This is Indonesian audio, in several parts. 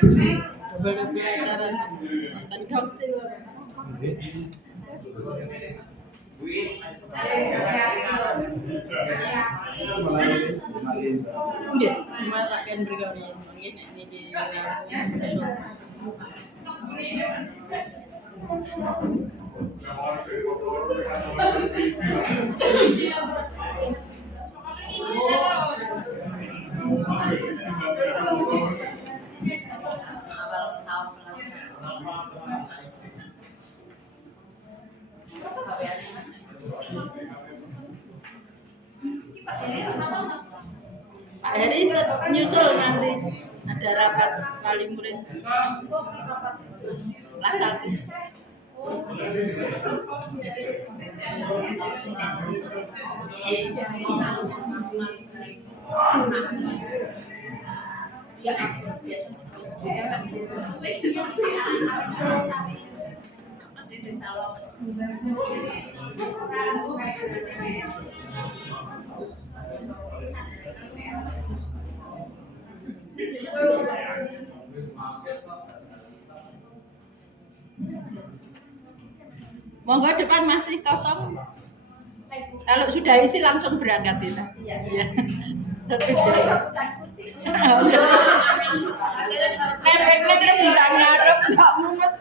Double acara nonton dok sih. Nggih, malah kan bergawe ngene ini di awal tahun Pak Heri nyusul nanti ada rapat wali murid kelas 1. Monggo depan masih kosong. Kalau sudah isi langsung berangkat itu. Iya. Pepek bisa ngarep, nggak mumet.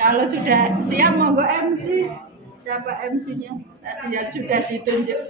Kalau sudah siap monggo MC. Siapa MC-nya? Tadi yang sudah ditunjuk.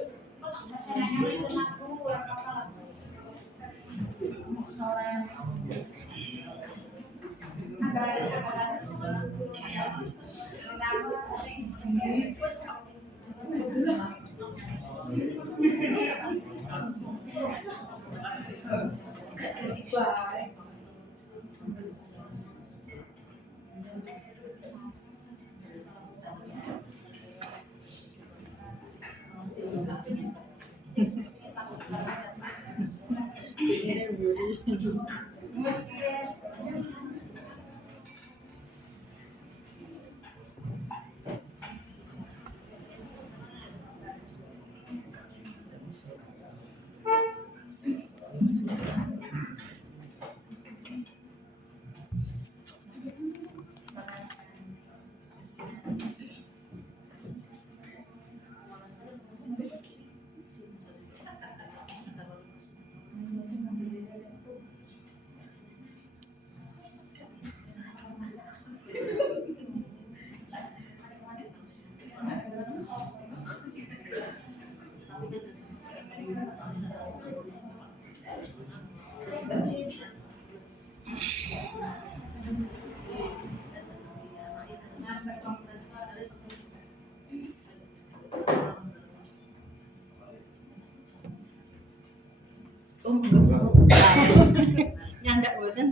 Nyandak boten.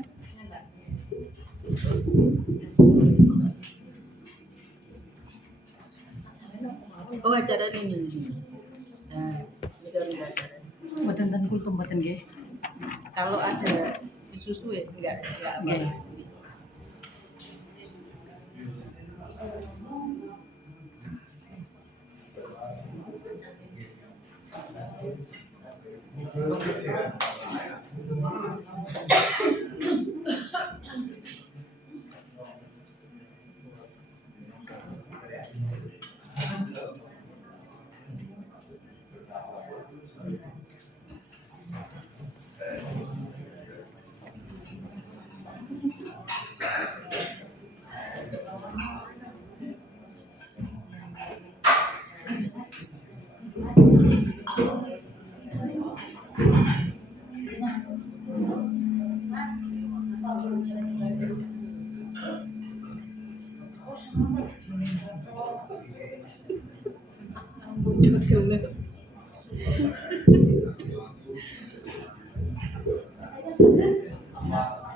Oh, acara ini. Nah, ini acara. Boten ten kultum boten nggih. Kalau ada susu ya enggak nggih.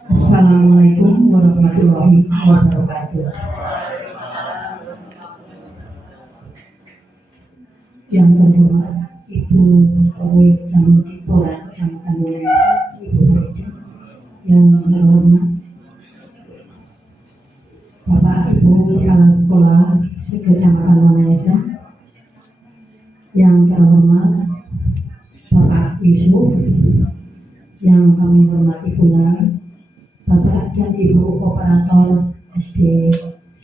Assalamualaikum warahmatullahi wabarakatuh. Yang terhormat Ibu Ketua Jamu Dipora Kecamatan Indonesia, Ibu Beja. Yang terhormat Bapak Ibu Kepala Sekolah Kecamatan Indonesia. Yang terhormat Yusuf, yang kami hormati pula Bapak dan Ibu Operator SD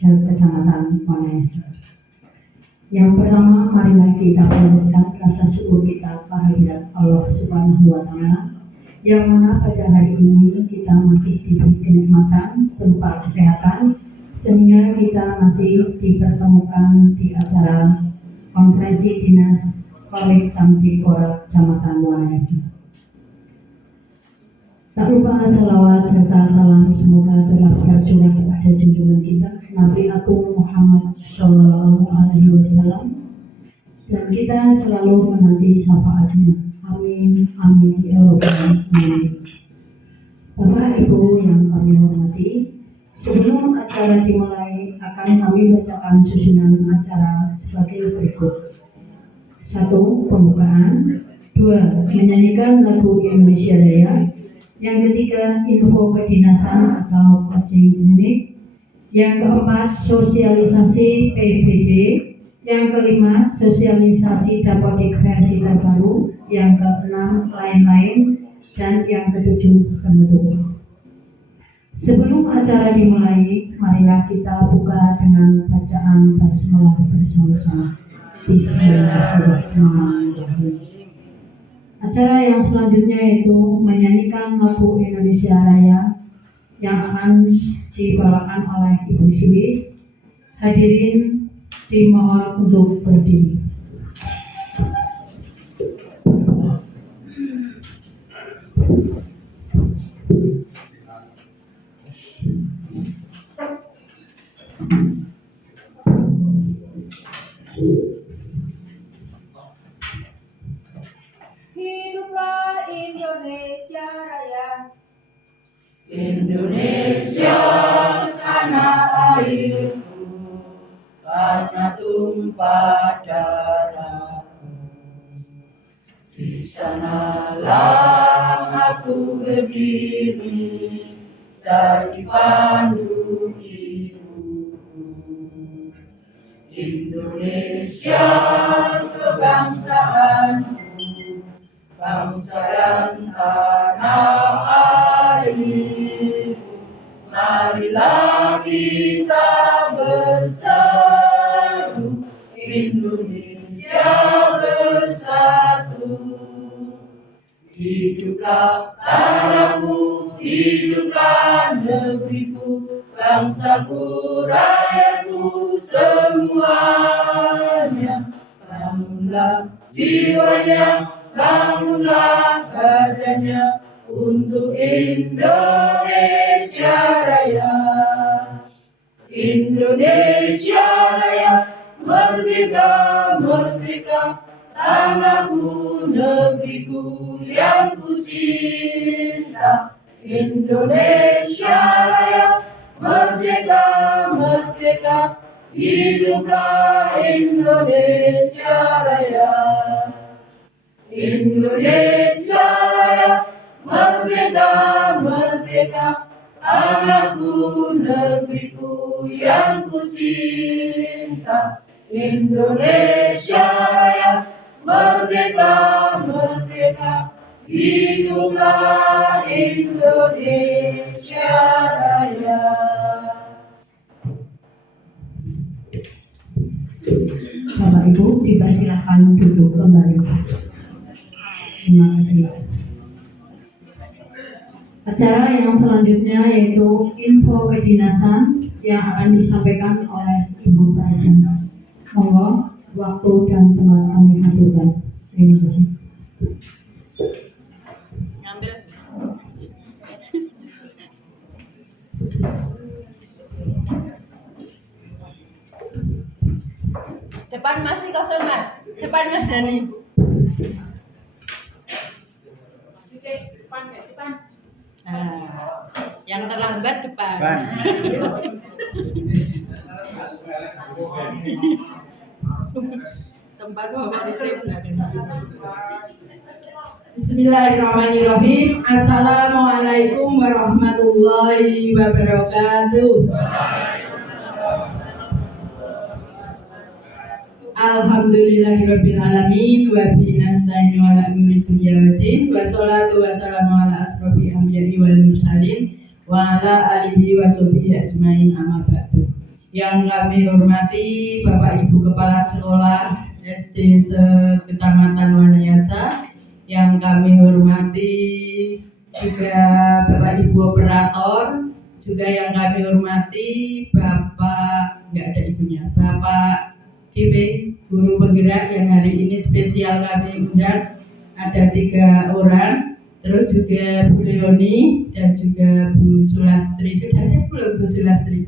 Kecamatan Wanayasa. Yang pertama, marilah kita panjatkan rasa syukur kita kehadirat Allah Subhanahu wa Ta'ala, yang mana pada hari ini kita masih diberi kenikmatan berupa kesehatan, sehingga kita masih dipertemukan di acara konferensi dinas Kolek Camtipora Kecamatan Wanayasa. Tak lupa salawat serta salam semoga tercurah kepada junjungan kita Nabi Agung Muhammad Shallallahu Alaihi Wasallam, dan kita selalu menanti syafaatnya. Amin, amin ya Rabbal Alamin. Bapak Ibu yang kami hormati, sebelum acara dimulai akan kami bacakan susunan acara sebagai berikut. 1. Pembukaan. 2. Menyanyikan lagu Indonesia Raya. Yang ketiga, info kedinasan atau coaching klinik. Yang keempat, sosialisasi PBD. Yang kelima, sosialisasi dapodik versi terbaru. Yang keenam, lain-lain. Dan yang ketujuh, penutup. Sebelum acara dimulai, marilah kita buka dengan bacaan basmalah bersama-sama. Bismillahirrahmanirrahim. Acara yang selanjutnya yaitu menyanyikan lagu Indonesia Raya yang akan dibawakan oleh Ibu Silis. Hadirin dimohon untuk berdiri. Hiduplah Indonesia Raya. Indonesia tanah airku, karena tumpah darahku. Di sanalah aku berdiri, jadi pandu ibuku. Indonesia kebangsaanku, bangsa dan tanah air. Marilah kita bersatu, Indonesia bersatu. Hiduplah tanahku, hiduplah negeriku, bangsaku, rakyatku semuanya. Bangunlah jiwanya, bangunlah badannya untuk Indonesia Raya. Indonesia Raya, merdeka, merdeka, tanahku, negeriku yang ku cinta. Indonesia Raya, merdeka, merdeka, hiduplah Indonesia Raya. Indonesia Raya, merdeka, merdeka, tanahku, negeriku yang ku cinta. Indonesia Raya, merdeka, merdeka, hiduplah Indonesia Raya. Bapak Ibu, dipersilakan duduk kembali. Terima kasih. Acara yang selanjutnya yaitu info kedinasan yang akan disampaikan oleh Ibu Praja. Monggo, waktu dan tempat kami aturkan. Terima kasih. Ngambil. Depan masih kosong Mas. Depan Mas Dani. Depan. Nah, yang terlambat depan. Tempat bawa di belakang. Bismillahirrahmanirrahim. Assalamualaikum warahmatullahi wabarakatuh. Alhamdulillahirabbil alamin wa bihi nasta'inu ala umuri dunya waddin wa sholatu wassalamu ala asrofil anbiya'i wal mursalin wa ala alihi wa sahbihi ajmain amma ba'du. Yang kami hormati Bapak Ibu Kepala Sekolah SD Kecamatan Wanayasa, yang kami hormati juga Bapak Ibu Operator, juga yang kami hormati Bapak, nggak ada ibunya, Bapak GP, guru penggerak yang hari ini spesial kami undang, ada 3 orang, terus juga Bu Leoni dan juga Bu Sulastri. Sudah ada belum Bu Sulastri?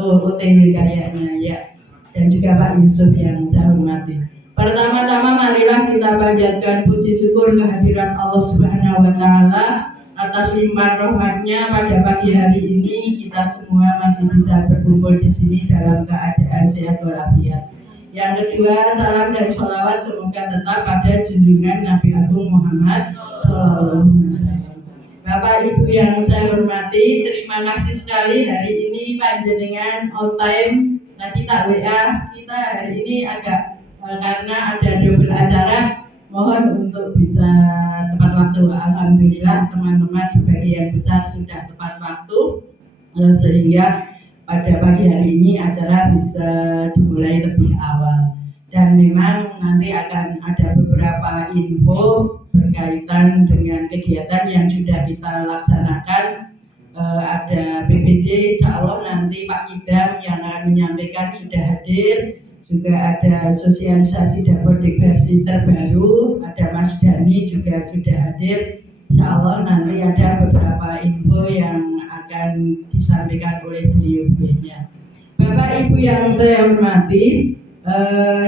Oh, OTW kayaknya ya. Dan juga Pak Yusuf yang saya hormati. Pertama-tama marilah kita panjatkan puji syukur kehadirat Allah Subhanahu wa Ta'ala atas limpahan rahmatnya pada pagi hari ini kita semua masih bisa berkumpul di sini dalam keadaan sehat walafiat. Yang kedua, salam dan sholawat semoga tetap pada junjungan Nabi Agung Muhammad SAW. Bapak Ibu yang saya hormati, terima kasih sekali hari ini panjenengan on time. Tadi tak WA kita hari ini agak karena ada double acara, mohon untuk bisa tepat waktu. Alhamdulillah teman-teman sebagian besar sudah tepat waktu, sehingga pada pagi hari ini acara bisa dimulai lebih awal. Dan memang nanti akan ada beberapa info berkaitan dengan kegiatan yang sudah kita laksanakan. Ada PPD, insya Allah nanti Pak Idam yang akan menyampaikan sudah hadir. Juga ada sosialisasi Dapodik versi terbaru, ada Mas Dani juga sudah hadir. Insya Allah nanti ada beberapa info yang akan disampaikan oleh beliau-beliaunya. Bapak Ibu yang saya hormati,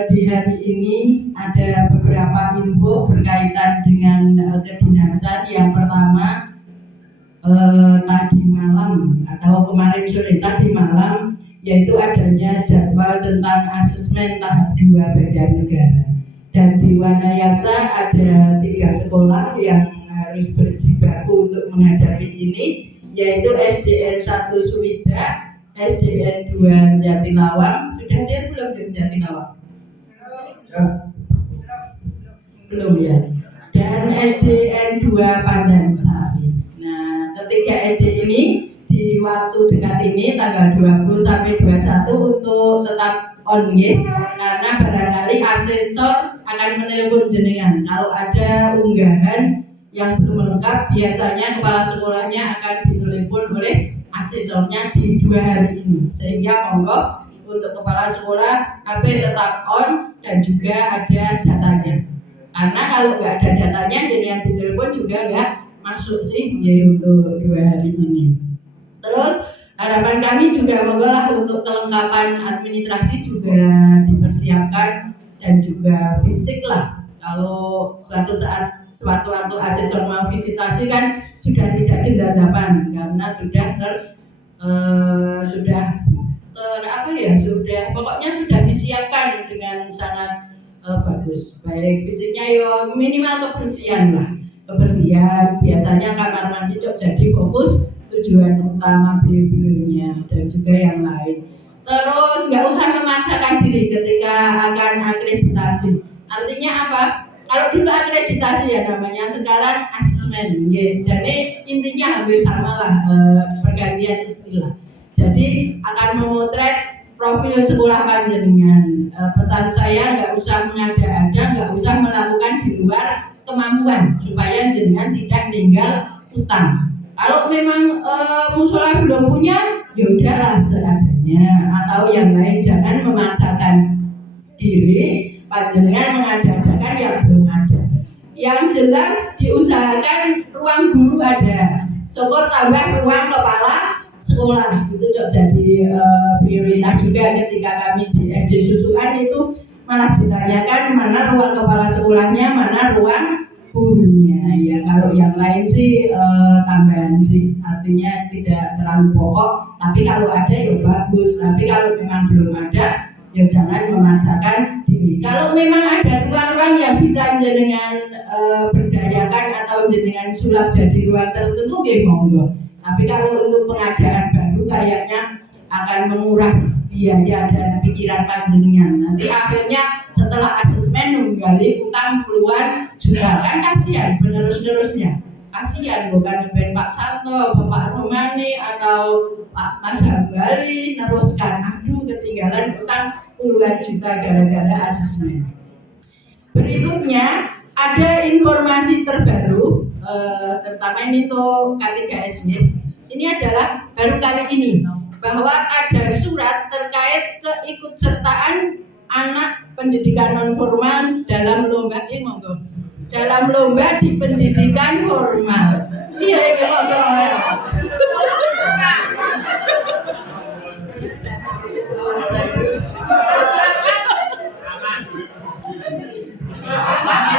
di hari ini ada beberapa info berkaitan dengan kedinasan. Yang pertama, tadi malam atau kemarin sore tadi malam, yaitu adanya jadwal tentang asesmen tahap 2 bagian negara. Dan di Wanayasa ada 3 sekolah yang harus berjibaku untuk menghadapi ini, yaitu SDN 1 Suwida, SDN 2 Jatilawang. Sudah dia belum di Jatilawang? Belum ya. Dan SDN 2 Pandansari. Nah, ketiga SD ini di waktu dekat ini tanggal 20 sampai 21 untuk tetap on ya, karena barangkali asesor akan menelpon jenengan kalau ada unggahan yang belum lengkap. Biasanya kepala sekolahnya akan ditelepon oleh asesornya di 2 hari ini, sehingga monggo untuk kepala sekolah HP tetap on dan juga ada datanya, karena kalau nggak ada datanya jenengan ditelepon juga nggak masuk sih ya untuk 2 hari ini. Terus harapan kami juga monggo lah untuk kelengkapan administrasi juga dipersiapkan dan juga fisik lah. Kalau suatu saat waktu asesor mau visitasi kan sudah tidak kedadapan karena pokoknya sudah disiapkan dengan sangat bagus. Baik fisiknya yo minimal kebersihan biasanya kamar mandi jadi fokus tujuan utama beliau-beliaunya dan juga yang lain. Terus nggak usah memaksakan diri ketika akan akreditasi. Artinya apa? Kalau dulu akreditasi ya namanya, sekarang asesmen. Jadi intinya hampir sama lah, pergantian istilah. Jadi akan memotret profil sekolah panjenengan. Pesan saya nggak usah mengada-ada, nggak usah melakukan di luar kemampuan supaya jenengan tidak tinggal utang. Kalau memang musola belum punya, ya udahlah seadanya. Atau yang lain, jangan memaksakan diri, panjenengan mengadakan yang belum ada. Yang jelas diusahakan ruang guru ada. Syukur tambah ruang kepala sekolah. Itu jadi prioritas juga ketika kami di SD Susukan itu malah ditanyakan mana ruang kepala sekolahnya, mana ruang gurunya. Ya kalau yang lain sih tambahan sih, artinya tidak terlalu pokok, tapi kalau ada ya bagus, tapi kalau memang belum ada ya jangan memaksakan diri. Kalau memang ada ruang-ruang yang bisa jenengan berdayakan atau jenengan sulap jadi ruang tertentu ya monggo, tapi kalau untuk pengadaan baru kayaknya akan menguras biaya dan pikiran panjenengan. Nanti akhirnya setelah asesmen menggali utang puluhan juta, kan kasihan penerus-penerusnya. Kasihan bukan ben Pak Santo, Bapak Romani atau Pak Mas Hambali neruskan, aduh ketinggalan utang puluhan juta gara-gara asesmen. Berikutnya ada informasi terbaru, terutama ini untuk K3SY. Ini adalah baru kali ini bahwa ada surat terkait keikutsertaan anak pendidikan non formal dalam lomba dalam lomba di pendidikan formal. Iya, monggo.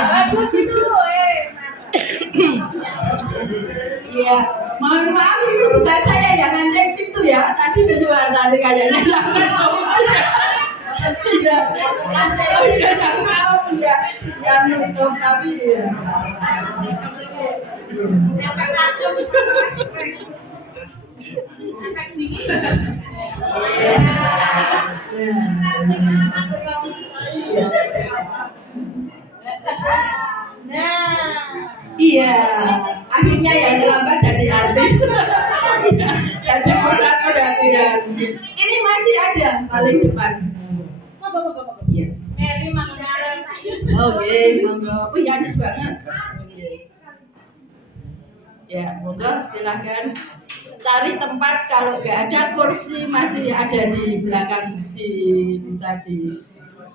Bagus itu. Iya, mohon maaf itu bukan saya yang ngecek pintu ya. Tadi berdua tadi kayaknya tidak, maaf ya, yang nutup tapi ya. Nah, iya, akhirnya yang terlambat jadi artis. Jadi pusat perhatian. Ini masih ada paling depan. Iya. Oke, monggo. Oh iya, ada banget. Ya, monggo silahkan cari tempat. Kalau nggak ada kursi masih ada di belakang, bisa di.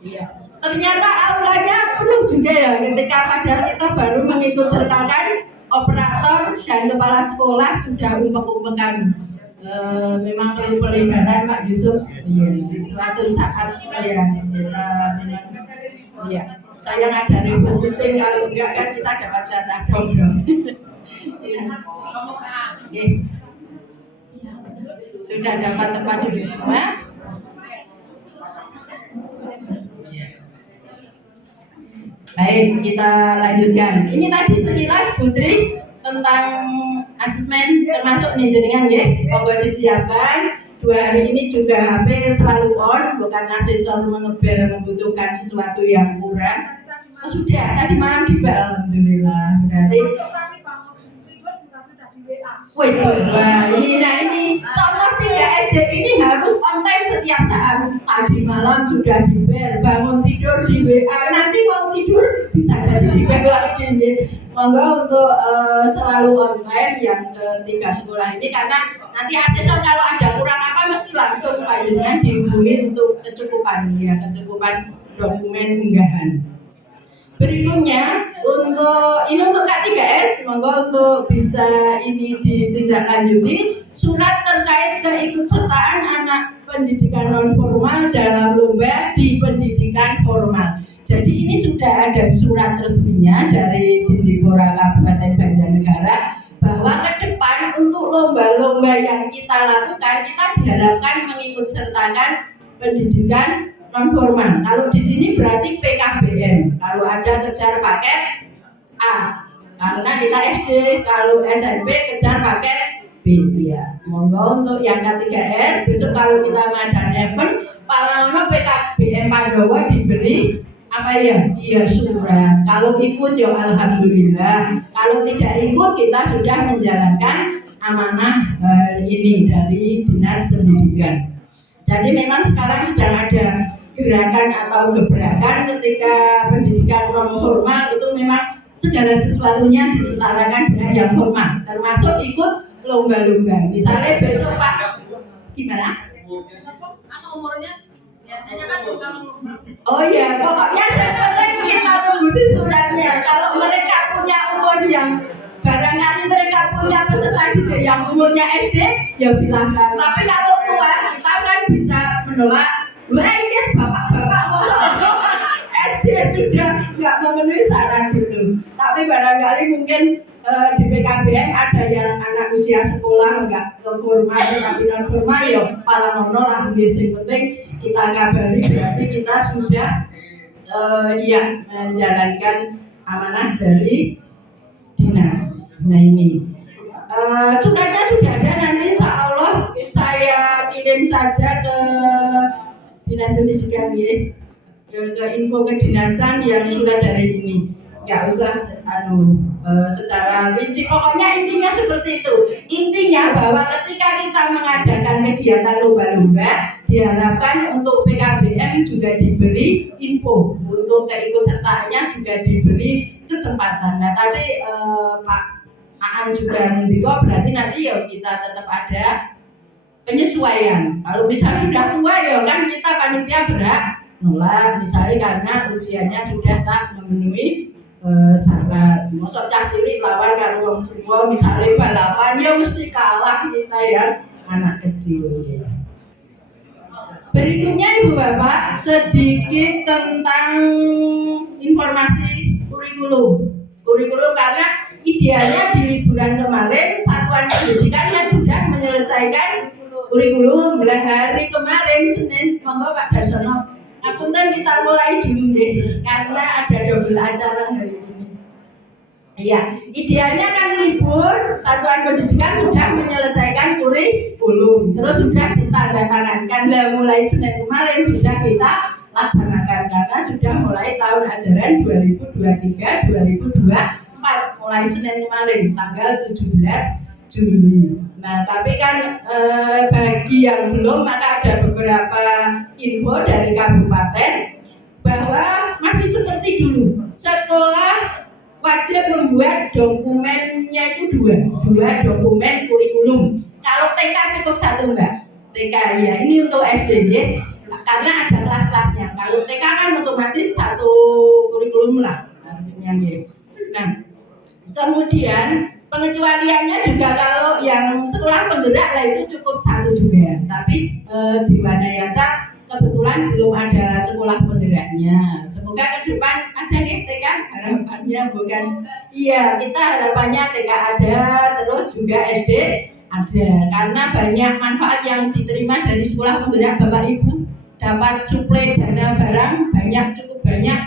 Iya. Ternyata aulanya penuh juga ya, ketika padahal kita baru mengikut sertakan operator dan kepala sekolah sudah umpek-umpekan. Memang perlu pelebaran Pak Yusuf. Iya, di suatu saat ya memang iya. Saya ngadain pusing, kalau enggak kan kita dapat jatah dong. Iya. Oke. Sudah dapat tempat duduk semua. Baik, kita lanjutkan. Ini tadi sekilas Putri tentang asesmen termasuk nih jenengan ya. Monggo disiapkan. 2 hari ini juga HP selalu on, bukan asesor mengeber membutuhkan sesuatu yang kurang. Oh, sudah, tadi malam di alhamdulillah. Berarti wah, ini contoh 3 SD ini harus on time setiap saat. Tadi malam sudah di bel, bangun tidur di WA, nanti mau tidur bisa jadi di bel lagi nih. Monggo untuk selalu on time yang ketiga sekolah ini, karena nanti asesor kalau ada kurang apa mesti langsung panjenengan dihubungi untuk kecukupan kecukupan dokumen unggahan. Berikutnya untuk K3S, monggo untuk bisa ini ditindaklanjuti surat terkait keikutsertaan anak pendidikan non formal dalam lomba di pendidikan formal. Jadi ini sudah ada surat resminya dari Dindipora Kabupaten Banjarnegara bahwa ke depan untuk lomba-lomba yang kita lakukan kita diharapkan mengikutsertakan pendidikan non formal. Kalau di sini berarti PKBM. Kalau ada kejar paket A, karena kita SD. Kalau SMP kejar paket B. Ya, monggo untuk yang K3S besok kalau kita ngadain event, palanono PKBM Pandowo diberi apa ya? Iya surat. Kalau ikut ya alhamdulillah. Kalau tidak ikut kita sudah menjalankan amanah ini dari Dinas Pendidikan. Jadi memang sekarang sedang ada gerakan atau gebrakan ketika pendidikan non formal itu memang segala sesuatunya disetarakan dengan yang formal, termasuk ikut lomba-lomba. Misalnya besok Pak, gimana? Apa umurnya? Biasanya kan suka lomba. Oh ya, pokoknya sebenarnya kita tunggu di suratnya. Kalau mereka punya umur yang barangkali mereka punya peserta didik yang umurnya SD, ya silahkan. Tapi kalau tua kita kan bisa menolak. Wah ini bapak-bapak SD sudah nggak memenuhi syarat gitu. Tapi barangkali mungkin di PKBM ada yang anak usia sekolah nggak ke formal tapi non formal ya palanono lah. Yang penting kita kabari berarti kita sudah menjalankan amanah dari dinas. Nah ini suratnya sudah ada, nanti insya Allah saya kirim saja ke Dinas Pendidikan ya, ke info kedinasan yang sudah dari ini. Nggak usah secara rinci, pokoknya intinya seperti itu. Intinya bahwa ketika kita mengadakan kegiatan lomba-lomba, diharapkan untuk PKBM juga diberi info, untuk keikutsertaannya juga diberi kesempatan. Nah tadi Pak Aan juga mendikau, berarti nanti ya kita tetap ada penyesuaian. Kalau misalnya sudah tua ya kan kita panitia berat nolak, misalnya karena usianya sudah tak memenuhi syarat. Masa cah cilik lawan karo wong tua misalnya balapan ya mesti kalah kita ya anak kecil ya. Berikutnya Ibu Bapak sedikit tentang informasi kurikulum. Kurikulum karena idealnya di liburan kemarin Satuan Pendidikan yang sudah menyelesaikan kurikulum bulan hari kemarin Senin. Monggo Pak Darsono. Apunten kita mulai dulu deh, karena ada double acara hari ini. Iya, idealnya kan libur, Satuan Pendidikan sudah menyelesaikan kurikulum, terus sudah ditandatangankan. Nah, mulai Senin kemarin sudah kita laksanakan karena sudah mulai tahun ajaran 2023-2024, mulai Senin kemarin tanggal 17 Juli. Nah, tapi kan bagi yang belum, maka ada beberapa info dari kabupaten bahwa masih seperti dulu. Sekolah wajib membuat dokumennya itu dua dokumen kurikulum. Kalau TK cukup satu enggak? TK ya, ini untuk SD ya, karena ada kelas-kelasnya. Kalau TK kan otomatis satu kurikulum lah artinya ya. Nah, kemudian pengecualiannya juga kalau yang sekolah penggerak lah itu cukup satu juga. Tapi di Wanayasa kebetulan belum ada sekolah penggeraknya. Semoga ke depan ada TK, harapannya bukan. Iya, kita harapannya TK ada, terus juga SD ada. Karena banyak manfaat yang diterima dari sekolah penggerak Bapak Ibu. Dapat suplai dana barang banyak, cukup banyak.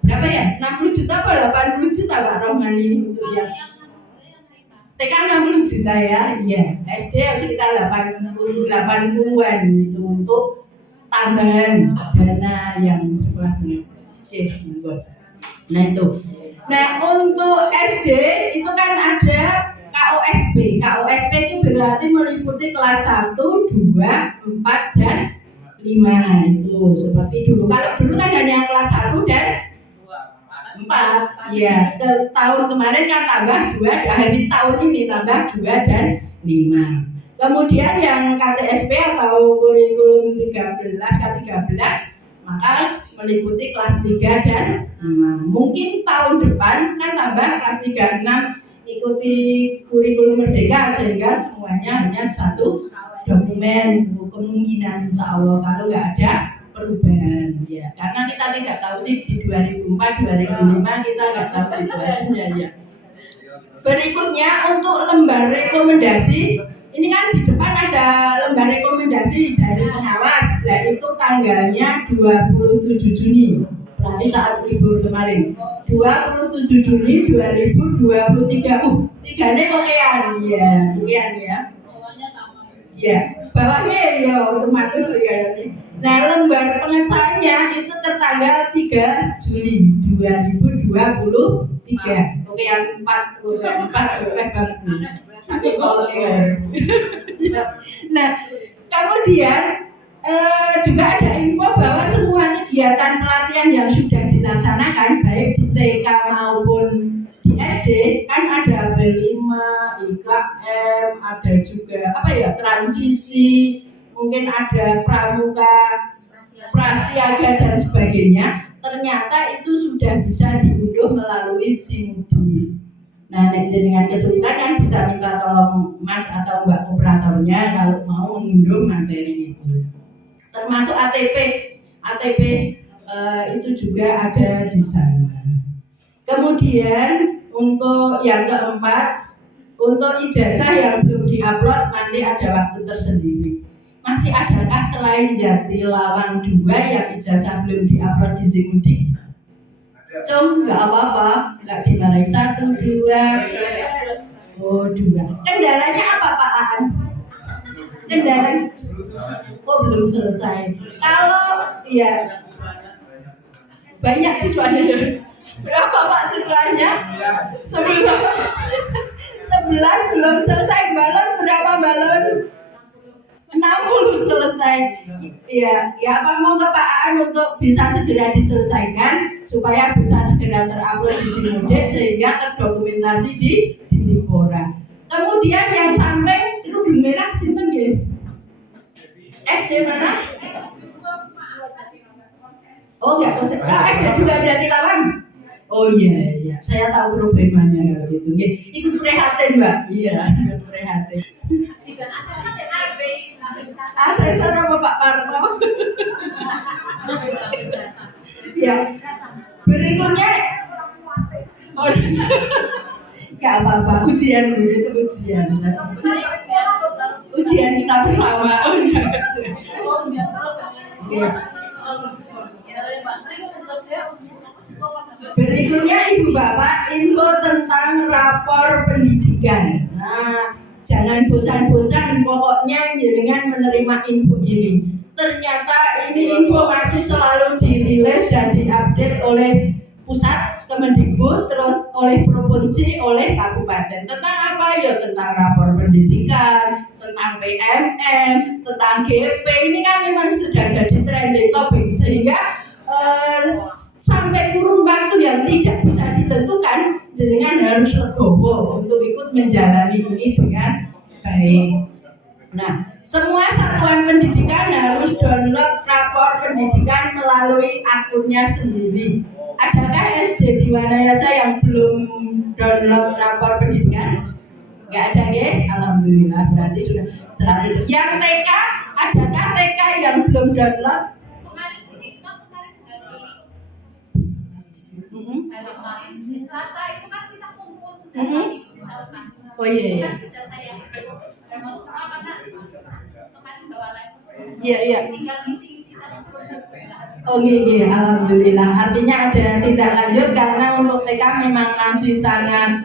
Berapa ya? 60 juta atau 80 juta Pak Rohmani untuk yang TK 60 juta ya, iya. SD sekitar 80-an itu untuk tambahan dana yang sekolah punya. Oke, nah itu. Nah untuk SD itu kan ada KOSP. KOSP itu berarti meliputi kelas 1, 2, 4, dan 5 itu seperti dulu. Kalau dulu kan hanya kelas 1 dan 4, ya. Tahun kemarin kan tambah 2, hari tahun ini tambah 2 dan 5. Kemudian yang KTSP atau kurikulum 13 K13 maka meliputi kelas 3 dan 5. Mungkin tahun depan kan tambah kelas 3, 6 ikuti kurikulum merdeka sehingga semuanya hanya satu dokumen. Kemungkinan insya Allah kalau nggak ada perubahan ya, karena kita tidak tahu sih di 2004 2005 kita nggak tahu situasinya ya. Berikutnya untuk lembar rekomendasi, ini kan di depan ada lembar rekomendasi dari pengawas. Nah itu tanggalnya 27 Juni, berarti saat libur kemarin 27 Juni 2023. Tiganya kokean ya. Ya, bawahnya ya otomatis ya. Nah, lembar pengesahannya itu tertanggal 3 Juli 2023. Oke, yang 4 banget. Tapi ya. Nah, kemudian juga ada info bahwa semua kegiatan pelatihan yang sudah dilaksanakan baik di TK maupun di SD kan ada B5, IKM, ada juga transisi, mungkin ada pramuka, prasiaga dan sebagainya. Ternyata itu sudah bisa diunduh melalui Simudi. Nah, dengan kesulitan kan bisa minta tolong Mas atau Mbak operatornya kalau mau mengunduh materi itu. Termasuk ATP itu juga ada di sana. Kemudian untuk yang keempat, untuk ijazah yang belum diupload nanti ada waktu tersendiri. Masih adakah selain Jatilawang 2 yang ijazah belum diupload di Simudi? Nggak apa-apa, nggak dimarahi 1, 2. Oh 2. Kendalanya apa Pak Aan? Kendalanya Oh, belum selesai. Kalau ya banyak siswanya ya. Berapa Pak siswanya? 11 belum selesai. Balon berapa balon? 60 selesai. Ya apa mau ke Pak Aan untuk bisa segera diselesaikan supaya bisa segera terupload di Sinode sehingga terdokumentasi di Lipora. Kemudian yang sampai itu di merah sinten nggih? SD mana? Oh enggak, SD juga berarti lawan. Oh iya, saya tahu problemanya kalau gitu. Ikut prihatin Mbak. Iya, ikut prihatin. Asesor apa Pak Parto? Ya. Berikutnya. Oh, nggak apa-apa. Ujian itu ujian. Ujian kita bersama. Oh iya. Berikutnya Ibu Bapak info tentang rapor pendidikan. Nah, jangan bosan-bosan, pokoknya jenengan menerima info ini. Ternyata ini info masih selalu dirilis dan diupdate oleh pusat Kemendikbud, terus oleh provinsi, oleh kabupaten. Tentang apa ya? Tentang rapor pendidikan, tentang PMM, tentang GP. Ini kan memang sudah jadi trending topic sehingga sampai kurun waktu yang tidak bisa ditentukan, jenengan harus legowo untuk ikut menjalani ini dengan baik. Nah, semua satuan pendidikan harus download rapor pendidikan melalui akunnya sendiri. Adakah SD di Wanayasa yang belum download rapor pendidikan? Nggak ada ya? Alhamdulillah, berarti sudah 100. Yang TK, adakah TK yang belum download? Oh iya. Iya. Oh iya, alhamdulillah. Artinya ada tindak lanjut karena untuk TK memang masih sangat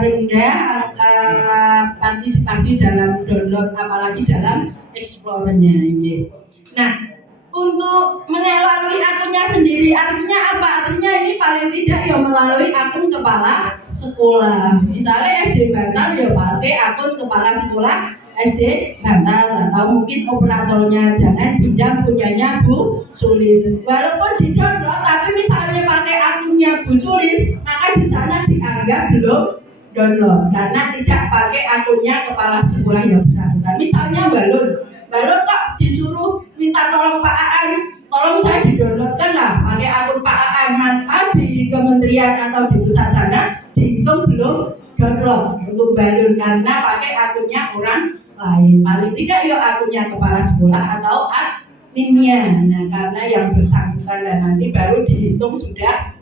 rendah angka partisipasi dalam download, apalagi dalam explore-nya ini. Nah, untuk melalui akunnya sendiri artinya apa? Artinya ini paling tidak ya melalui akun kepala sekolah. Misalnya SD Bantal ya pakai akun kepala sekolah SD Bantal, atau mungkin operatornya jangan pinjam punyanya Bu Sulis. Walaupun di download tapi misalnya pakai akunnya Bu Sulis, maka di sana dianggap belum download karena tidak pakai akunnya kepala sekolah yang bersangkutan. Misalnya balon kok disuruh minta tolong Pak Aan, tolong saya di-downloadkan lah pakai akun Pak Aan, maka di kementerian atau di pusat sana dihitung belum download untuk balon karena pakai akunnya orang lain. Paling tidak ya akunnya kepala sekolah atau adminnya. Nah, karena yang bersangkutan dan nanti baru dihitung sudah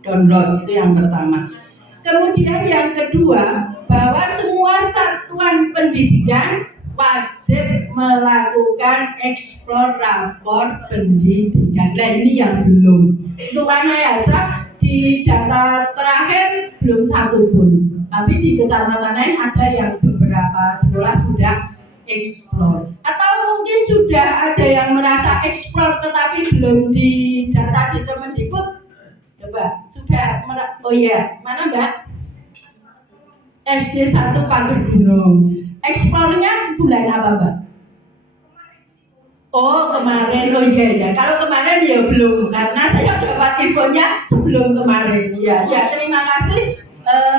download. Itu yang pertama. Kemudian yang kedua, bahwa semua satuan pendidikan wajib melakukan eksplor rapor pendidikan. Nah ini yang belum. Untuk Wanayasa di data terakhir belum satu pun. Tapi di kecamatan lain ada yang beberapa sekolah sudah eksplor. Atau mungkin sudah ada yang merasa eksplor tetapi belum didata di Kemendikbud. Coba sudah oh iya, mana Mbak? SD 1 Pager Gunung. Eksplornya bulan apa Mbak? Oh kemarin, oh iya. Kalau kemarin ya belum, karena saya dapat infonya sebelum kemarin. Ya terima kasih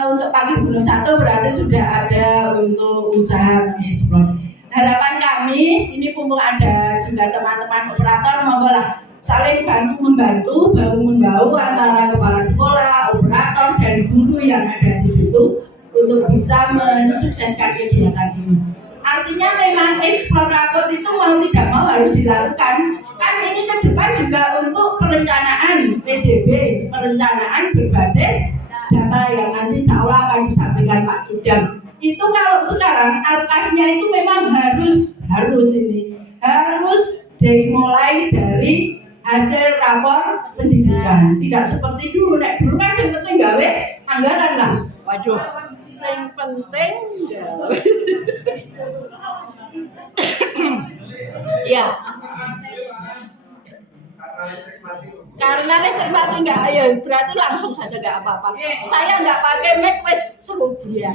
untuk Pager Gunung 1 berarti sudah ada untuk usaha mengeksplor. Harapan kami, ini mumpung ada juga teman-teman operator, monggo lah saling bantu-membantu, bahu-membahu antara kepala sekolah, operator, dan guru yang ada di situ untuk bisa mensukseskan kegiatan ini. Artinya memang eksplorator itu mau tidak mau harus dilakukan. Kan ini ke depan juga untuk perencanaan PDB, perencanaan berbasis data yang nanti insya Allah akan disampaikan Pak Idam. Itu kalau sekarang atasnya itu memang harus dimulai dari hasil rapor pendidikan. Tidak seperti dulu, dulu kan yang penting gawe anggaran lah. Waduh, yang penting gawe. Ya. Karena listrik mati nggak, ya berarti langsung saja nggak apa-apa. Saya nggak pakai mic wes seru dia.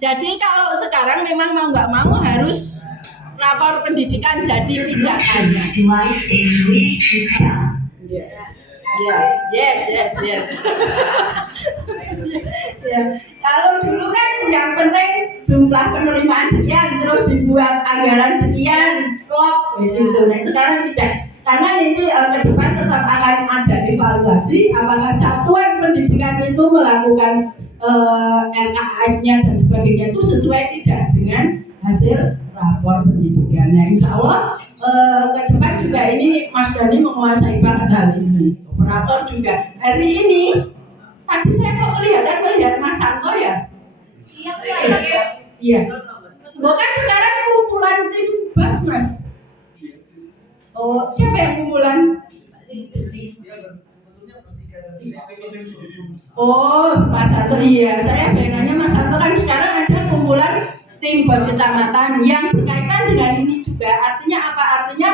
Jadi kalau sekarang memang mau nggak mau harus rapor pendidikan jadi pijakannya. Yes. Ya. Kalau dulu kan yang penting jumlah penerimaan sekian, terus dibuat anggaran sekian, klop gitu. Nah sekarang tidak. Karena nanti ke depan tetap akan ada evaluasi apakah satuan pendidikan itu melakukan LKS-nya dan sebagainya itu sesuai tidak dengan hasil rapor pendidikan. Nah insya Allah ke depan juga ini Mas Dhani menguasai banget hal ini. Operator juga hari ini tadi saya kok melihat Mas Santo ya? Iya. Bukan sekarang kumpulan tim bas Mas. Oh, siapa yang kumpulan? Oh, Mas Santo, iya. Saya bayangannya Mas Santo kan sekarang ada kumpulan tim bos kecamatan yang berkaitan dengan ini juga. Artinya apa? Artinya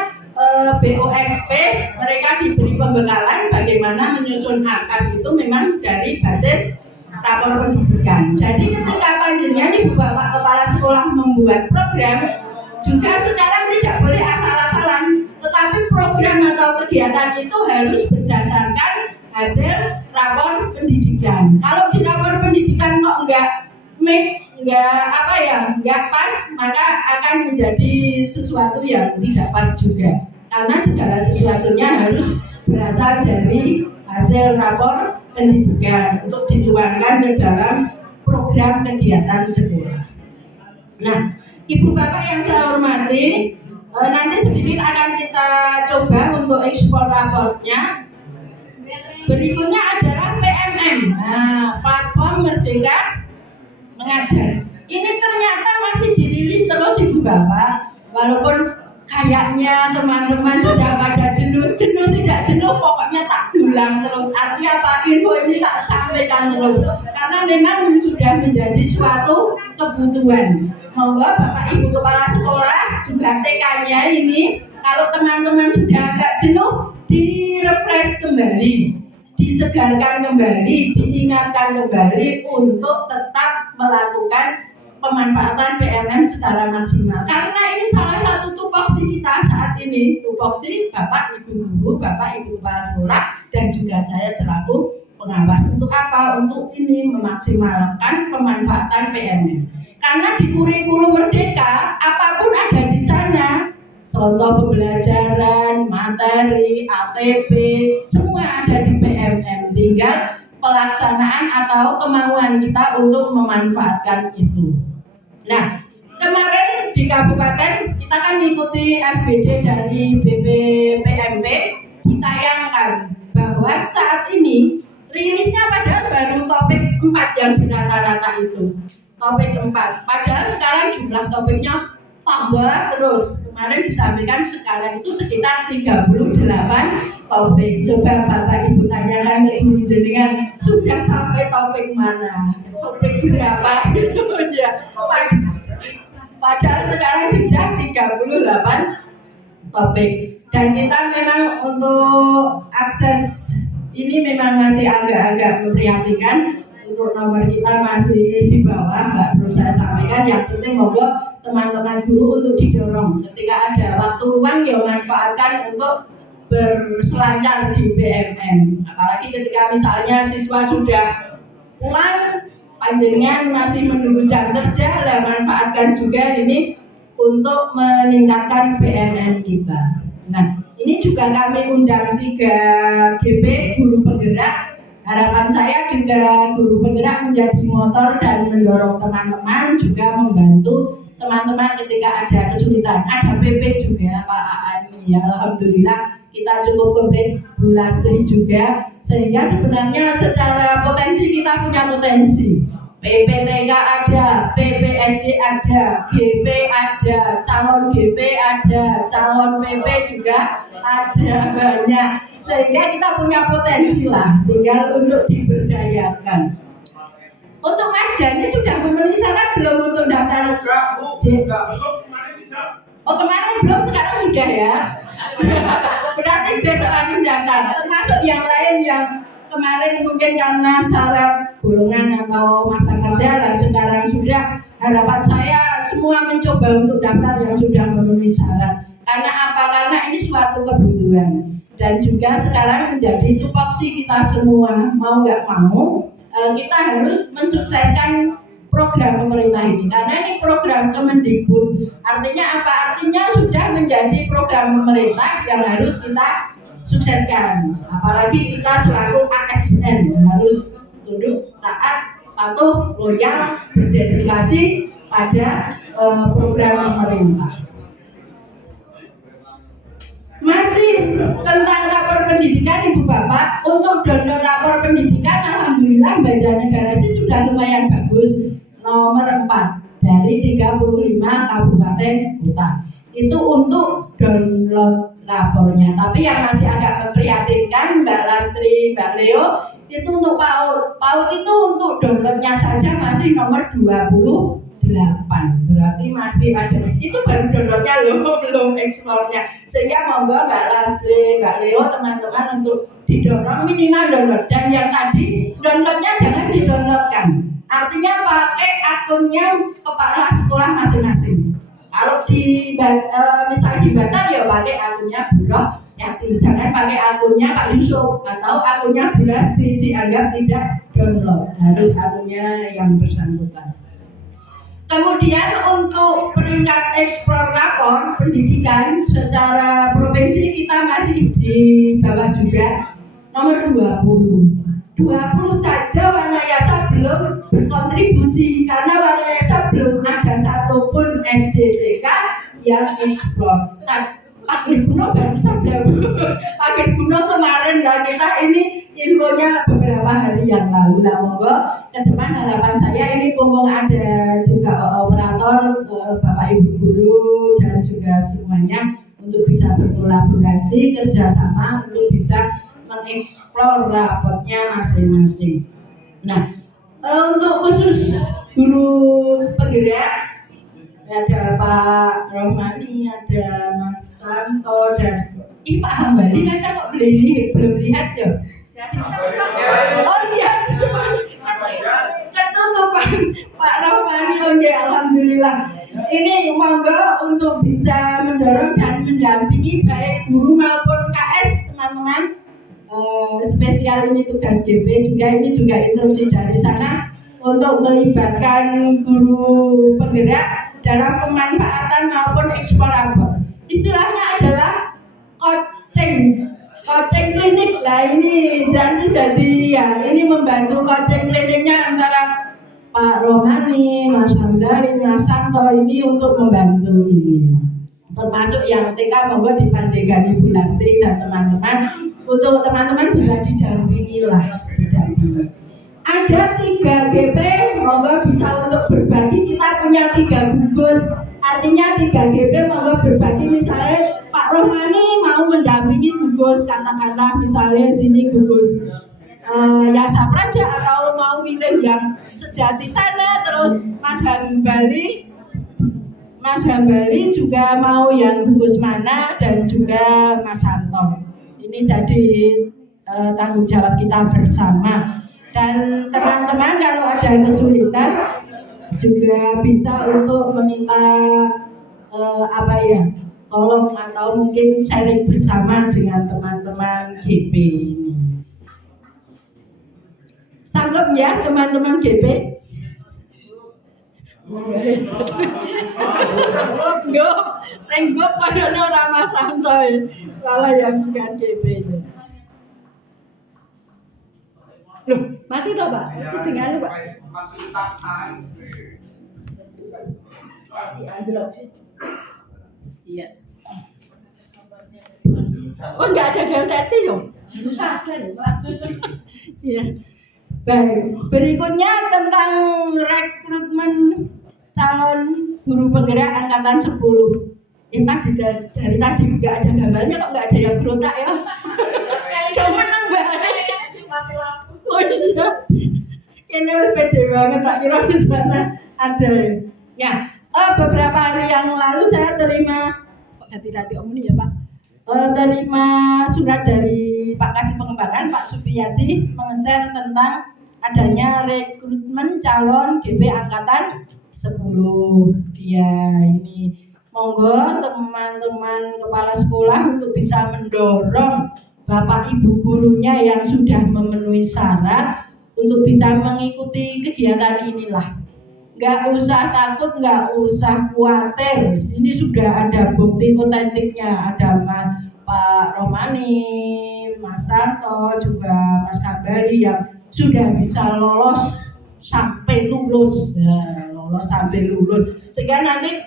BOSP mereka diberi pembekalan bagaimana menyusun AKAS itu memang dari basis rapor pendidikan. Jadi ketika panjenengan Ibu Bapak Kepala Sekolah membuat program juga sekarang tidak boleh asal-asalan, tetapi program atau kegiatan itu harus berdasarkan hasil rapor pendidikan. Kalau di rapor pendidikan kok enggak mix, enggak pas, maka akan menjadi sesuatu yang tidak pas juga. Karena segala sesuatunya harus berasal dari hasil rapor pendidikan untuk dituangkan ke dalam program kegiatan sekolah. Nah, Ibu Bapak yang saya hormati, nanti sedikit akan kita coba untuk ekspor raportnya. Berikutnya adalah PMM, Platform Merdeka Mengajar. Ini ternyata masih dirilis terus Ibu Bapak, walaupun kayaknya teman-teman sudah pada jenuh tidak jenuh, pokoknya tak dulang terus. Artinya apa? Info ini tak sampaikan terus, karena memang sudah menjadi suatu kebutuhan. Monggo Bapak Ibu Kepala Sekolah juga TK-nya ini, kalau teman-teman sudah agak jenuh, di-refresh kembali, disegarkan kembali, diingatkan kembali untuk tetap melakukan pemanfaatan PMM secara maksimal. Karena ini salah satu tupoksi kita saat ini, tupoksi Bapak Ibu Guru, Bapak Ibu Kepala Sekolah, dan juga saya selaku pengawas. Untuk apa? Untuk ini memaksimalkan pemanfaatan PMM. Karena di kurikulum Merdeka, apapun ada di sana, contoh pembelajaran, materi, ATP, semua ada di PMM. Tinggal pelaksanaan atau kemauan kita untuk memanfaatkan itu. Nah, kemarin di kabupaten kita kan mengikuti FGD dari BPPMP, ditayangkan bahwa saat ini rilisnya padahal baru topik 4 yang di rata-rata itu. Topik 4. Padahal sekarang jumlah topiknya tambah terus. Kemarin disampaikan sekarang itu sekitar 38 topik. Coba Bapak Ibu tanyakan ke Ibu jenengan, sudah sampai topik mana? Topik berapa? Gitu ya. Padahal sekarang sudah 38 topik. Dan kita memang untuk akses ini memang masih agak-agak memprihatinkan. Untuk nomor kita masih di bawah, Mbak perlu saya sampaikan. Yang penting monggo teman-teman guru untuk didorong. Ketika ada waktu luang ya manfaatkan untuk berselancar di PMM. Apalagi ketika misalnya siswa sudah pulang, panjenengan masih menunggu jam kerja, lah manfaatkan juga ini untuk meningkatkan PMM kita. Nah, ini juga kami undang 3 GP guru penggerak. Harapan saya juga guru penggerak menjadi motor dan mendorong teman-teman, juga membantu teman-teman ketika ada kesulitan. Ada PP juga Pak Ani, ya alhamdulillah kita cukup komplit, Bu Lastri juga, sehingga sebenarnya secara potensi kita punya potensi. PPTK ada, PPSD ada, GP ada, calon GP ada, calon PP juga ada, banyak. Sehingga kita punya potensi lah, tinggal untuk diberdayakan. Untuk Mas Dhani sudah memenuhi syarat belum untuk daftar? Oh kemarin belum, sekarang sudah ya. Berarti besok akan daftar. Termasuk yang lain yang kemarin mungkin karena syarat golongan atau masa kerja lah, sekarang sudah. Harapan saya semua mencoba untuk daftar yang sudah memenuhi syarat. Karena apa? Karena ini suatu kebutuhan. Dan juga sekarang menjadi tupoksi kita semua, mau nggak mau kita harus mensukseskan program pemerintah ini. Karena ini program Kemendikbud. Artinya apa? Artinya sudah menjadi program pemerintah yang harus kita sukseskan. Apalagi kita selaku ASN harus tunduk, taat, patuh, loyal, berdedikasi pada program pemerintah. Masih tentang rapor pendidikan Ibu Bapak, untuk download rapor pendidikan alhamdulillah Mbak Janegara sih sudah lumayan bagus, nomor 4 dari 35 kabupaten kota. Itu untuk download rapornya. Tapi yang masih agak memprihatinkan Mbak Lastri, Mbak Leo, itu untuk PAUD. PAUD itu untuk downloadnya saja masih nomor 28. Berarti masih ada. Itu baru downloadnya loh, belum explore-nya. Sehingga monggo Mbak Lastri, Mbak Leo, teman-teman untuk didorong minimal download. Dan yang tadi downloadnya jangan didownloadkan. Artinya pakai akunnya kepala sekolah masing-masing. Kalau misal di Batam ya pakai akunnya Buroh Yati, jangan pakai akunnya Pak Yusuf atau akunnya Bu Lasti, dianggap tidak download, harus akunnya yang bersangkutan. Kemudian untuk peringkat ekspor rapor pendidikan secara provinsi kita masih di bawah juga, nomor 20 saja Wanayasa belum berkontribusi karena Wanayasa belum ada satupun SDTK yang ekspor. Nah, Pak Girguno baru saja, Pak Girguno kemarin lah, kita ini infonya beberapa hari yang lalu lah. Monggo ke depan harapan saya ini mumpung ada juga operator, Bapak Ibu guru dan juga semuanya untuk bisa berkolaborasi kerjasama untuk bisa mengeksplor rapotnya masing-masing. Nah, untuk khusus guru penggerak ada Pak Rohmani, ada Mas Santo dan Pak Hambali. Kan saya kok belum lihat ya. Oh iya, ketutupan Pak Rohmani. Oh ya, alhamdulillah. Ini monggo untuk bisa mendorong dan mendampingi baik guru maupun KS teman-teman. Spesial ini tugas GP juga, ini juga instruksi dari sana untuk melibatkan guru penggerak dalam pemanfaatan maupun ekspor rapor. Istilahnya adalah coaching klinik lah ini. Jadi ya ini membantu coaching kliniknya antara Pak Romani, Mas Hamdali, Mas Santo ini untuk membantu ini. Termasuk yang TK monggo dipandegani Bu Lastri dan teman-teman. Untuk teman-teman bisa didampingi lah, Ada 3 GP, monggo bisa untuk berbagi. Kita punya 3 gugus, artinya 3 GP monggo berbagi. Misalnya Pak Rohmani mau mendampingi gugus, katakanlah misalnya sini gugus Yasa Praja, atau mau milih yang Sejati sana. Terus Mas Hambali juga mau yang gugus mana, dan juga Mas Santo. Ini jadi tanggung jawab kita bersama. Dan teman-teman kalau ada kesulitan juga bisa untuk meminta tolong atau mungkin sharing bersama dengan teman-teman GP ini. Sanggup ya teman-teman GP? Sanggup padahal orang santai. Salah yang bukan GP itu. Loh, mati toh Pak? Tinggal Pak. Masih tahan. Iya. Oh, enggak ada ganti loh. Susah kan, Pak. Iya. Baik, berikutnya tentang rekrutmen calon guru penggerak angkatan 10. Dari tadi nggak ada gambarnya, kok nggak ada yang berontak ya? Udah menang banget. Oh iya, ini harus pede banget, tak kira di sana ada. Ya, Beberapa hari yang lalu saya terima, kok hati-hati omong ya Pak, terima surat dari Pak Kasih Pengembangan Pak Supiyati meng-share tentang adanya rekrutmen calon GP Angkatan 10. Dia ini monggo teman-teman kepala sekolah untuk bisa mendorong Bapak Ibu gurunya yang sudah memenuhi syarat untuk bisa mengikuti kegiatan inilah. Nggak usah takut, nggak usah khawatir. Ini sudah ada bukti otentiknya, ada Pak Romani, Mas Santo, juga Mas Kambali yang sudah bisa lolos sampai lulus, ya, lolos sampai lulus. Sehingga nanti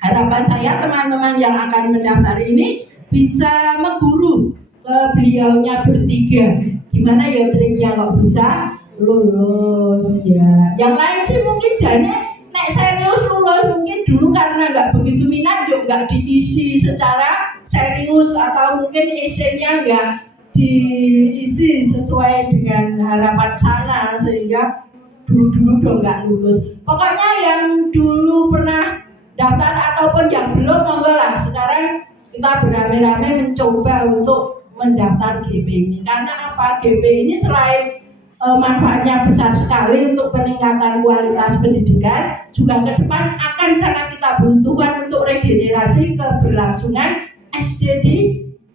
harapan saya teman-teman yang akan mendaftar ini bisa mengguru ke beliaunya bertiga. Gimana ya triknya kok bisa lulus ya. Yang lain sih mungkin jane nek serius lulus mungkin dulu karena nggak begitu minat juga nggak diisi secara serius atau mungkin isinya nggak diisi sesuai dengan harapan sana sehingga dulu dong nggak lulus. Pokoknya yang dulu pernah daftar ataupun yang belum monggo lah sekarang kita beramai-ramai mencoba untuk mendaftar GP ini. Karena apa? GP ini selain manfaatnya besar sekali untuk peningkatan kualitas pendidikan, juga ke depan akan sangat kita butuhkan untuk regenerasi keberlangsungan SD di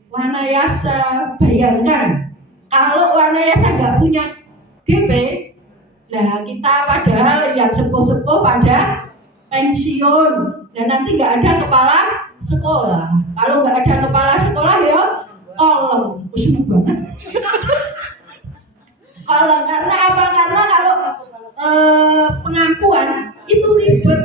Wanayasa. Bayangkan kalau Wanayasa nggak punya GP, nah kita padahal yang sepuh-sepuh pada pensiun dan nanti nggak ada kepala sekolah. Kalau nggak ada kepala sekolah ya kolong, seneng banget. Kalau karena apa? Karena kalau pengakuan itu ribet.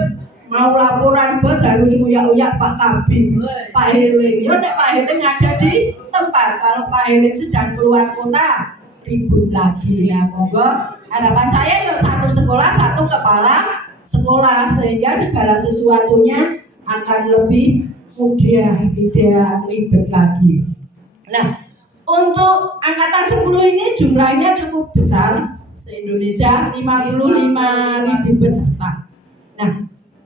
Mau laporan bos harus nguyak-uyak Pak Kabin, Pak Heling. Ya nek Pak Heling ada di tempat. Kalau Pak Heling sedang keluar kota, ribut lagi. Nah, monggo harapan saya ya satu sekolah satu kepala sekolah sehingga segala sesuatunya akan lebih mudah, tidak ribet lagi. Nah, untuk angkatan 10 ini jumlahnya cukup besar, se-Indonesia 55.000 peserta. Nah,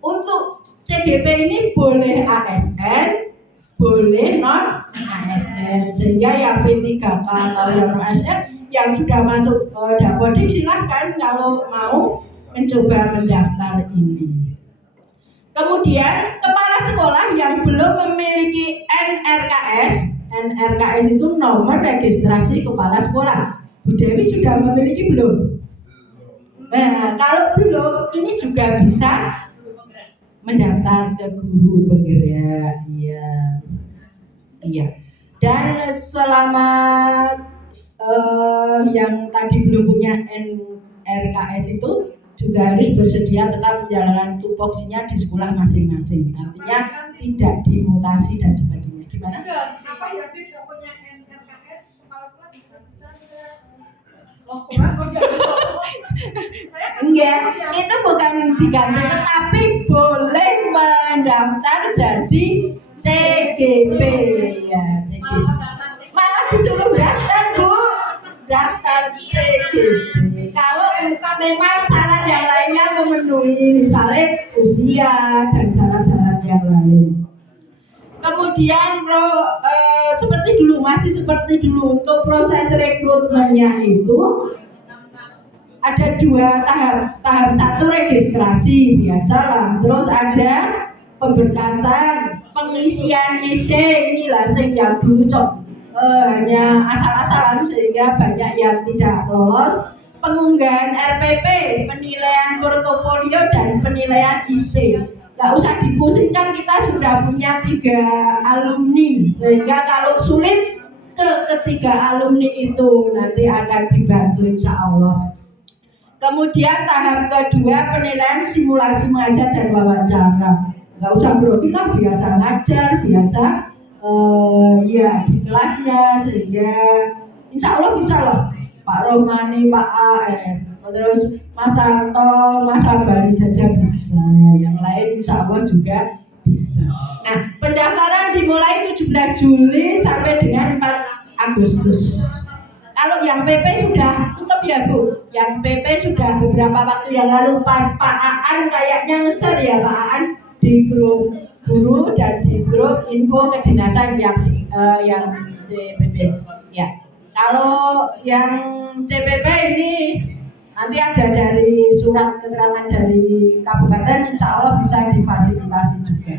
untuk CGP ini boleh ASN, boleh non ASN. Sehingga yang P3K atau yang non ASN yang sudah masuk Dapodik silahkan kalau mau mencoba mendaftar ini. Kemudian kepala sekolah yang belum memiliki NRKS itu nomor registrasi kepala sekolah. Bu Dewi sudah memiliki belum? Nah, kalau belum, ini juga bisa mendaftar ke guru penggerak. Iya. Dan selama yang tadi belum punya NRKS itu juga harus bersedia tetap menjalankan tupoksinya di sekolah masing-masing. Artinya tidak dimutasi dan sebagainya. Gimana? Apa yang tidak punya NRKS kepala sekolah bisa kurang enggak, itu bukan diganti tetapi boleh mendaftar jadi CGP ya, CGP. Malah disuruh daftar Bu, daftar CGP. Kalau memang syarat yang lainnya memenuhi, misalnya usia dan syarat-syarat yang lain. Kemudian masih seperti dulu untuk proses rekrutmennya itu ada dua tahap. Tahap satu registrasi biasalah, terus ada pemberkasan, pengisian IC inilah yang dulu hanya asal-asalan sehingga banyak yang tidak lolos. Pengunggahan RPP, penilaian portofolio dan penilaian IC. Gak usah dipusingkan, kita sudah punya 3 alumni sehingga kalau sulit ke ketiga alumni itu nanti akan dibantu insya Allah. Kemudian tahap kedua penilaian simulasi mengajar dan wawancara. Gak usah grogi lah, biasa ngajar, biasa ya di kelasnya sehingga insya Allah bisa loh. Pak Romani, Pak AR, terus Mas Santo, Mas Abali saja bisa, yang lain insya Allah juga bisa. Nah, pendaftaran dimulai 17 Juli sampai dengan 4 Agustus. Kalau yang PP sudah tutup ya Bu, yang PP sudah beberapa waktu yang lalu pas Pak Aan kayaknya ngeser ya Pak Aan, di grup guru dan di grup info kedinasan yang CPP. Ya, kalau yang CPP ini nanti ada dari surat keterangan dari kabupaten, insya Allah bisa difasilitasi juga.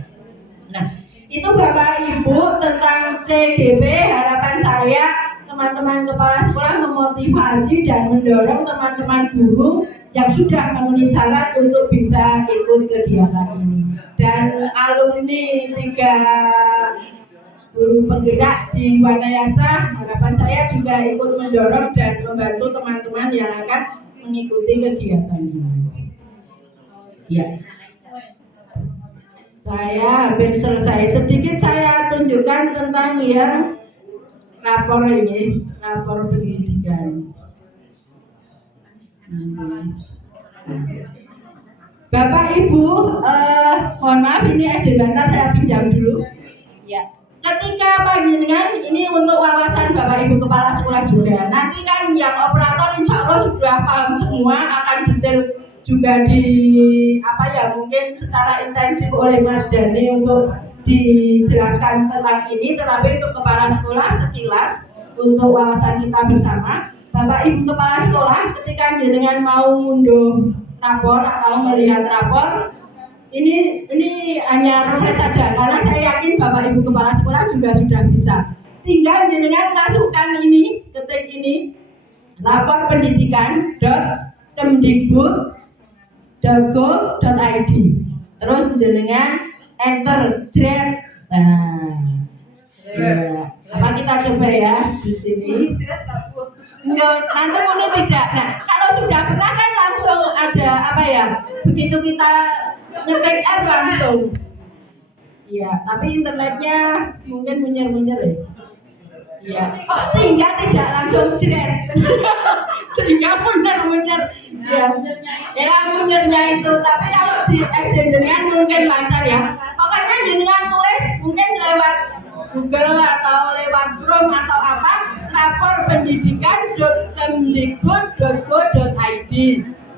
Nah, itu Bapak Ibu tentang CGP. Harapan saya teman-teman kepala sekolah memotivasi dan mendorong teman-teman guru yang sudah memenuhi syarat untuk bisa ikut kegiatan ini. Dan alumni 3 guru penggerak di Wanayasa, harapan saya juga ikut mendorong dan membantu teman-teman yang akan mengikuti kegiatan ini. Ya, saya hampir selesai. Sedikit saya tunjukkan tentang yang rapor ini, rapor pendidikan. Bapak Ibu, mohon maaf ini SD Bantar saya pinjam dulu. Ya. Ketika panjenengan ini untuk wawasan Bapak Ibu kepala sekolah juga. Nanti kan yang operator insya Allah sudah paham semua, akan detail juga mungkin secara intensif oleh Mas Dani untuk dijelaskan tentang ini. Tetapi untuk kepala sekolah sekilas untuk wawasan kita bersama. Bapak Ibu kepala sekolah ketika jenengan mau ngunduh rapor atau melihat rapor, ini hanya proses saja, karena saya yakin Bapak Ibu kepala sekolah juga sudah bisa. Tinggal jenengan masukkan ini, ketik ini, rapor pendidikan.kemdikbud.go.id. Terus jenengan enter jret. Apa kita coba ya di sini? Nanti muni tidak. Nah, kalau sudah pernah kan langsung ada begitu kita ngetik R langsung. Iya, tapi internetnya mungkin munyer-munyer ya. Iya. Kok sehingga tidak langsung jret. Sehingga munyer-munyer. Ya, munyernya itu. Tapi kalau di SD jenengan mungkin lancar ya. Pokoknya jenengan tulis mungkin lewat Google atau lewat Chrome atau apa, rapor pendidikan.kemdikbud.go.id.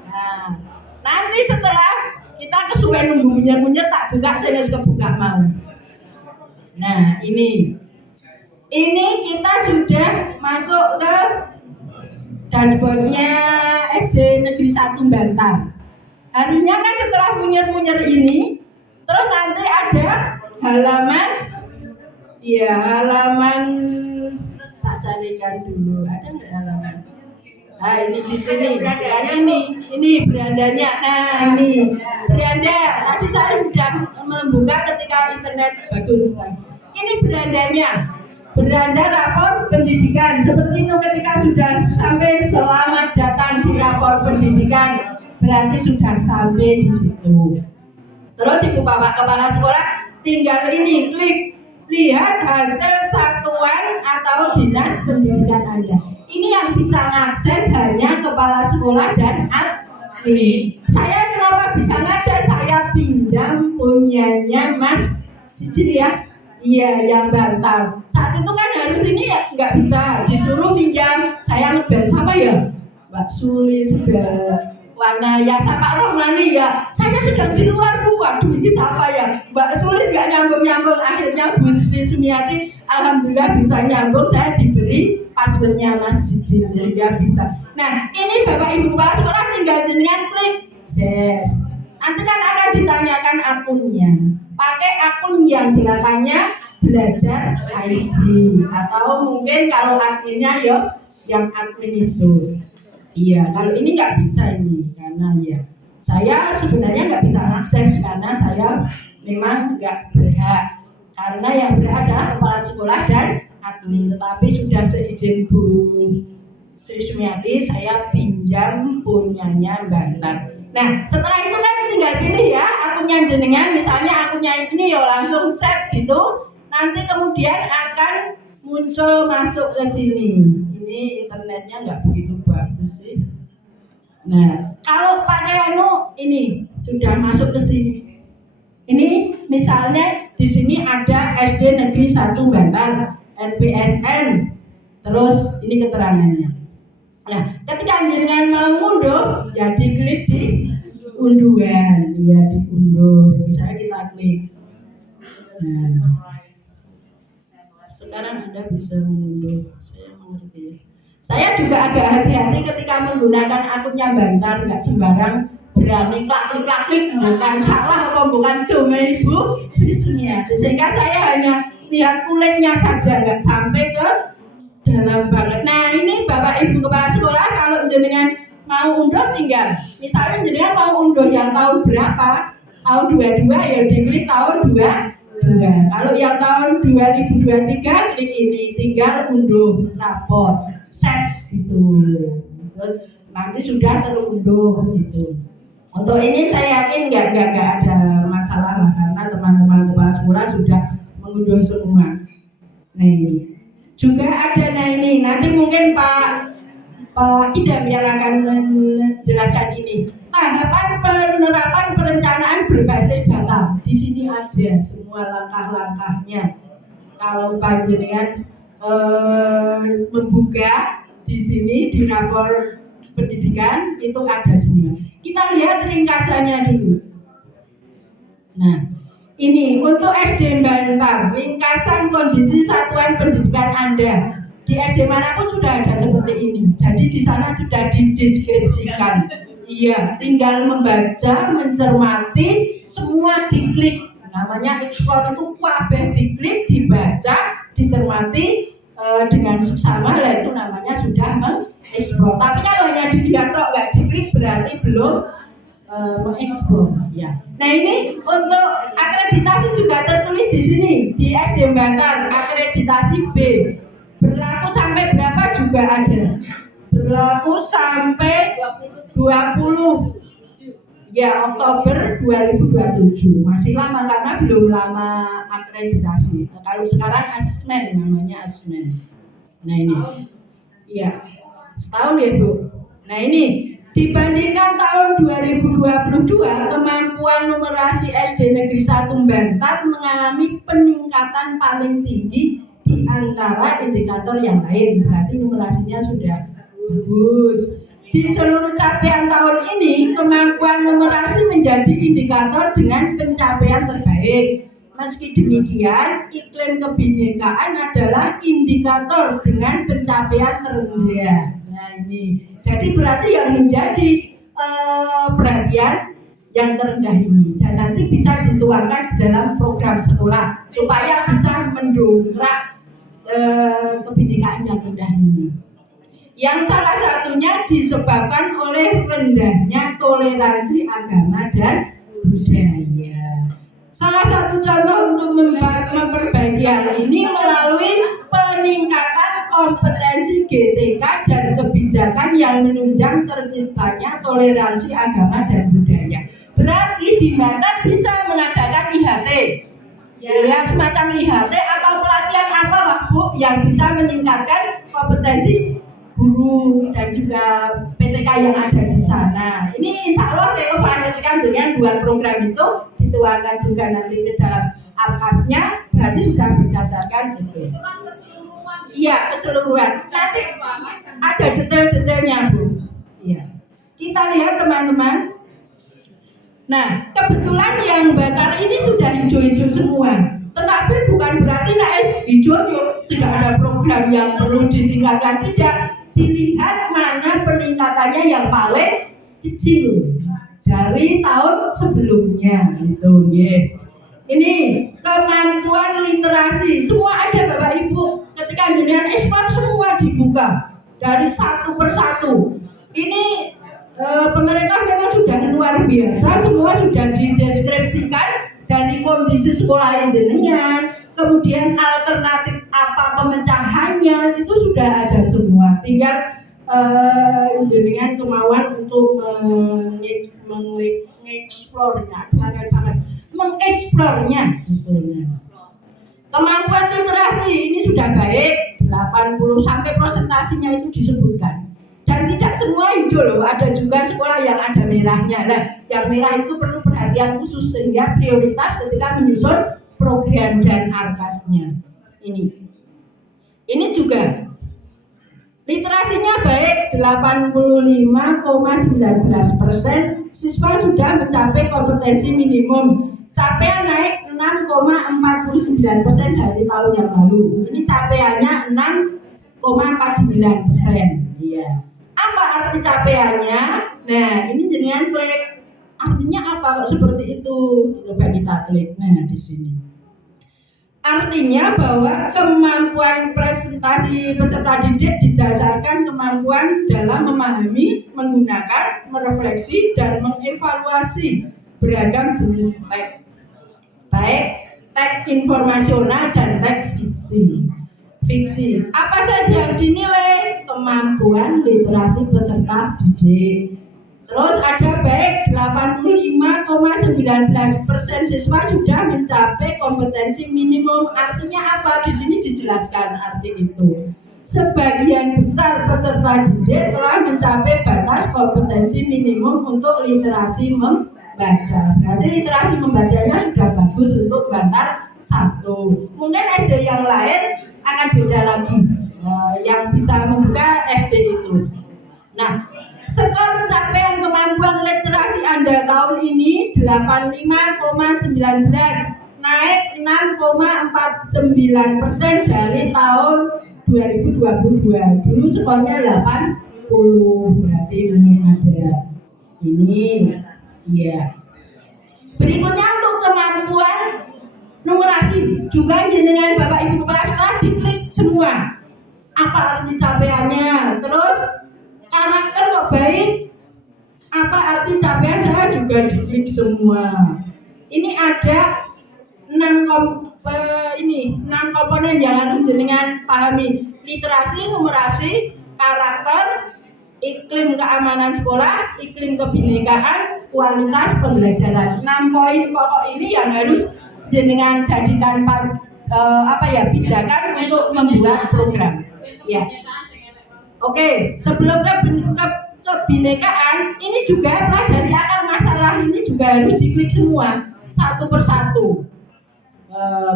Nah, nanti setelah kita kesuwen nunggu munyer-munyer tak buka, saya kebuka mau. Nah, ini kita sudah masuk ke dashboardnya SD Negeri 1 Bantar. Harusnya kan setelah munyer-munyer ini, terus nanti ada halaman tak carikan dulu, ada nggak halaman? Nah, ini di sini, ini berandanya. Nah, ini beranda. Tadi saya sudah membuka ketika internet bagus. Ini berandanya. Beranda rapor pendidikan. Seperti itu ketika sudah sampai selamat datang di rapor pendidikan, berarti sudah sampai di situ. Terus Ibu Bapak kepala sekolah tinggal ini klik lihat hasil satuan atau dinas pendidikan Anda. Ini yang bisa mengakses hanya kepala sekolah dan admin. Saya kenapa bisa mengakses? Saya pinjam punyanya Mas Cicil ya. Iya, yang Bantar. Saat itu kan harus ini ya nggak bisa disuruh pinjam. Saya ngebel siapa ya? Mbak Suli sudah Wanayasa, Pak Rohmani ya. Saya sudah di luar rumah. Ini siapa ya? Mbak Suli nggak nyambung. Akhirnya Bu Sri Sumiati alhamdulillah bisa nyambung. Saya diberi passwordnya Mas Jijil, ya bisa. Nah, ini Bapak Ibu kepala sekolah tinggal jenengan klik yes. Nanti kan akan ditanyakan akunnya. Pakai akun yang belakangnya belajar ID atau mungkin kalau adminnya yang admin itu. Iya, kalau ini nggak bisa ini karena ya saya sebenarnya nggak bisa akses karena saya memang nggak berhak. Karena yang berhak adalah kepala sekolah dan admin, tetapi sudah seizin Bu Sri Sumiati saya pinjam punyanya Bantar. Nah, setelah itu kan tinggal pilih ya akunnya jenengan, misalnya akunnya ini langsung set gitu. Nanti kemudian akan muncul masuk ke sini. Ini internetnya nggak begitu bagus sih. Nah, kalau pakai ini sudah masuk ke sini. Ini misalnya di sini ada SD Negeri 1 Bantar, NPSN. Terus ini keterangannya. Nah, ketika jenengan mau ngunduh, ya diklik di unduhan, ya diunduh. Misalnya kita klik Nah, sekarang Anda bisa mengunduh. Saya mengerti. Saya juga agak hati-hati ketika menggunakan akunnya Bantar, nggak sembarang berani klik-klik, bukan salah atau bukan domain Ibu Sri Juniati. Sehingga saya hanya lihat kulitnya saja, nggak sampai ke dalam banget. Nah ini Bapak Ibu Kepala Sekolah, kalau jenengan mau unduh tinggal, misalnya jenengan mau unduh yang tahun berapa, tahun 22 ya diklik tahun 22. Kalau yang tahun 2023 klik ini, tinggal unduh rapor, set gitu. Nanti sudah terunduh gitu. Untuk ini saya yakin nggak ada masalah lah, karena teman-teman kepala sekolah sudah mengunduh semua. Nah ini juga ada, nah ini nanti mungkin Pak Idam yang akan menjelaskan ini. Tahapan penerapan perencanaan berbasis data. Di sini ada semua langkah-langkahnya. Kalau panjenengan membuka di sini di rapor pendidikan itu ada semua. Kita lihat ringkasannya dulu. Nah, ini untuk SD Bantar, ringkasan kondisi satuan pendidikan Anda. Di SD manapun sudah ada seperti ini. Jadi di sana sudah dideskripsikan. Iya, tinggal membaca, mencermati, semua diklik. Namanya explore itu kabeh diklik, dibaca, dicermati dengan seksama, lah itu namanya sudah mengeksplor. Tapi kalau hanya dilihat kok nggak diklik berarti belum mengeksplor. Ya. Nah ini untuk akreditasi juga tertulis di sini di SD Bantar, akreditasi B. Berlaku sampai berapa juga ada. Berlaku sampai 20 ya Oktober 2027. Masih lama karena belum lama akreditasi. Kalau sekarang asesmen, namanya asesmen. Nah ini ya setahun ya Bu. Nah ini dibandingkan tahun 2022, kemampuan numerasi SD Negeri 1 Bantar mengalami peningkatan paling tinggi di antara indikator yang lain. Berarti numerasinya sudah bagus. Di seluruh capaian tahun ini, kemampuan numerasi menjadi indikator dengan pencapaian terbaik. Meski demikian, iklim kebinekaan adalah indikator dengan pencapaian terendah. Nah ini, jadi berarti yang menjadi perhatian yang terendah ini, dan nanti bisa dituangkan di dalam program sekolah supaya bisa mendongkrak kebinekaan yang rendah ini. Yang salah satunya disebabkan oleh rendahnya toleransi agama dan budaya. Salah satu contoh untuk memperbaiki hal ini melalui peningkatan kompetensi GTK dan kebijakan yang menunjang terciptanya toleransi agama dan budaya. Berarti di mana bisa mengadakan IHT, ya semacam IHT atau pelatihan apa lah Bu yang bisa meningkatkan kompetensi guru dan juga PTK yang ada di sana. Ini insya Allah relevan dengan dua program itu dituangkan juga nanti di dalam arkasnya, berarti sudah berdasarkan itu. Iya keseluruhan. Nanti ada detail-detailnya Bu. Iya. Kita lihat teman-teman. Nah kebetulan yang Bantar ini sudah hijau-hijau semua. Tetapi bukan berarti hijau tidak ada program yang perlu ditingkatkan, tidak. Dilihat mana peningkatannya yang paling kecil dari tahun sebelumnya gitu ya. Ini kemampuan literasi semua ada Bapak Ibu. Ketika jenengan ekspor semua dibuka dari satu persatu. Ini pemerintah memang sudah luar biasa, semua sudah dideskripsikan dari kondisi sekolah jenengan. Kemudian alternatif apa pemecahannya itu sudah ada semua. Tinggal dengan kemauan untuk mengeksplornya, mengeksplornya. Kemampuan literasi ini sudah baik, 80 sampai presentasinya itu disebutkan. Dan tidak semua hijau loh, ada juga sekolah yang ada merahnya. Nah, yang merah itu perlu perhatian khusus sehingga prioritas ketika menyusun program dan arkasnya. Ini juga literasinya baik, 85,19%. Siswa sudah mencapai kompetensi minimum. Capaian naik 6,49% dari tahun yang lalu. Ini capaiannya 6,49%. Iya. Apa arti capaiannya? Nah, ini jenengan klik. Artinya apa kok seperti itu? Coba kita klik. Nah, di sini. Artinya bahwa kemampuan presentasi peserta didik didasarkan kemampuan dalam memahami, menggunakan, merefleksi, dan mengevaluasi beragam jenis teks, baik teks informasional dan teks fiksi. Apa saja yang dinilai? Kemampuan literasi peserta didik. Terus ada baik 85,19% siswa sudah mencapai kompetensi minimum. Artinya apa? Di sini dijelaskan arti itu. Sebagian besar peserta didik telah mencapai batas kompetensi minimum untuk literasi membaca. Berarti literasi membacanya sudah bagus untuk bantar 1. Mungkin SD yang lain akan beda lagi. Yang bisa membuka SD itu. Nah, skor capaian kemampuan literasi Anda tahun ini 85,19, naik 6,49% dari tahun 2022. Dulu skornya 80, berarti ini ada ini, iya. Berikutnya untuk kemampuan numerasi, juga dengan Bapak Ibu kepala sekolah diklik semua. Apa arti capaiannya? Terus karakter kok baik, apa arti capaian? Saya juga diklik semua. Ini ada 6 komponen yang harus jenengan pahami: literasi, numerasi, karakter, iklim keamanan sekolah, iklim kebinekaan, kualitas pembelajaran. 6 poin pokok ini yang harus jenengan jadikan pijakan untuk membuat program. Ya. Oke, sebelum kebinekaan, ini juga pelajari akar masalah ini juga harus diklik semua satu persatu.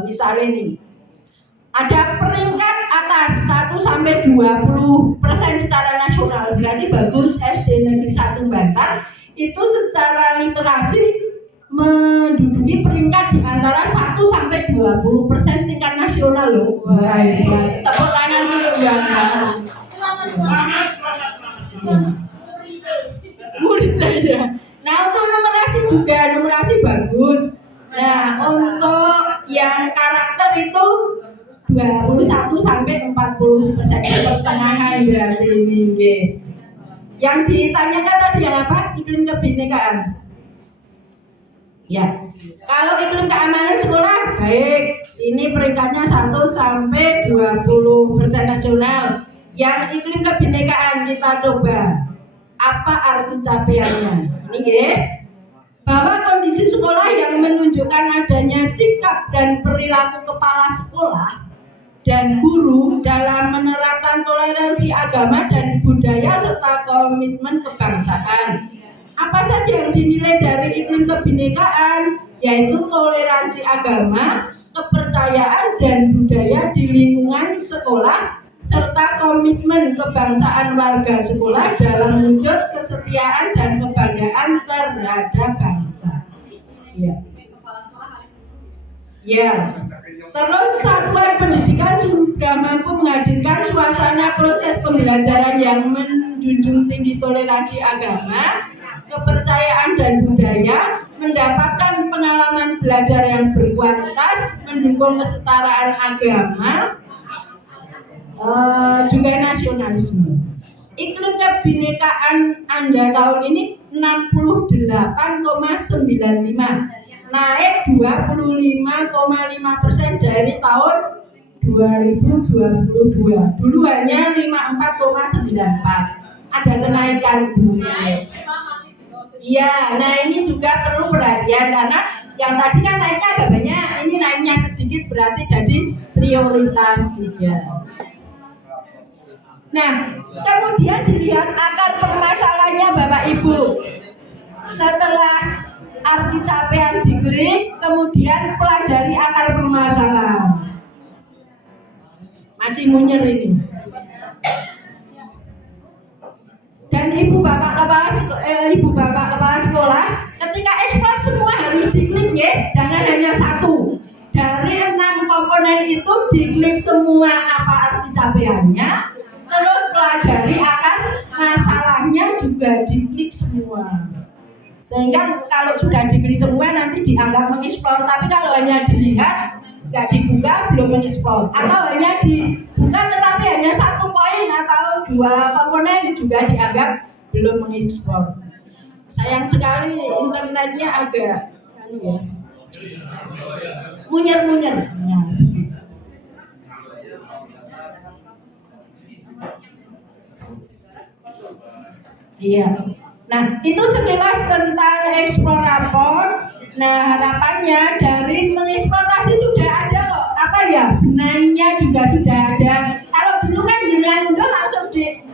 Misalnya ini ada peringkat atas 1-20% secara nasional, berarti bagus. SD Negeri 1 Bantar itu secara literasi menduduki peringkat di antara 1-20% tingkat nasional loh. Wah, tepuk tangan dulu Bang. Murid saja. Nah, untuk numerasi juga, numerasi bagus. Nah, untuk yang karakter itu 21-40%, pertengahan berarti ini. Yang ditanyakan tadi yang apa? Iklim kebinekaan. Ya. Kalau iklim keamanan sekolah baik, ini peringkatnya 1-20% nasional. Yang iklim kebinekaan kita coba. Apa arti capaiannya? Ini ya. Bahwa kondisi sekolah yang menunjukkan adanya sikap dan perilaku kepala sekolah dan guru dalam menerapkan toleransi agama dan budaya serta komitmen kebangsaan. Apa saja yang dinilai dari iklim kebinekaan? Yaitu toleransi agama, kepercayaan dan budaya di lingkungan sekolah serta komitmen kebangsaan warga sekolah dalam wujud kesetiaan dan kebanggaan terhadap bangsa. Ya. Yes. Terus satuan pendidikan sudah mampu menghadirkan suasana proses pembelajaran yang menjunjung tinggi toleransi agama, kepercayaan dan budaya, mendapatkan pengalaman belajar yang berkualitas, mendukung kesetaraan agama, juga nasionalisme. Iklim kebinekaan Anda tahun ini 68,95, naik 25,5% dari tahun 2022. Dulu hanya 54,94. Ada kenaikan bunga. Iya, nah ini juga perlu perhatian karena yang tadi kan naiknya agak banyak, ini naiknya sedikit berarti jadi prioritas juga. Nah, kemudian dilihat akar permasalahannya Bapak Ibu. Setelah arti capaian diklik, kemudian pelajari akar permasalahan. Masih munyer ini. Dan ibu bapak kepala sekolah, ketika ekspor semua harus diklik ya, jangan hanya satu. itu diklik semua apa arti capaiannya, terus pelajari akar masalahnya juga diklik semua. Sehingga kalau sudah diklik semua nanti dianggap mengeksplor, tapi kalau hanya dilihat nggak dibuka belum mengeksplor, atau hanya dibuka tetapi hanya satu poin atau dua komponen juga dianggap belum mengeksplor. Sayang sekali internetnya agak munyer-munyer. Iya. Nah, itu sekilas tentang eksplorator. Nah, harapannya dari mengeksplor tadi sudah ada kok. Apa ya? Benangnya juga sudah ada. Kalau dulu kan dengan mudah langsung di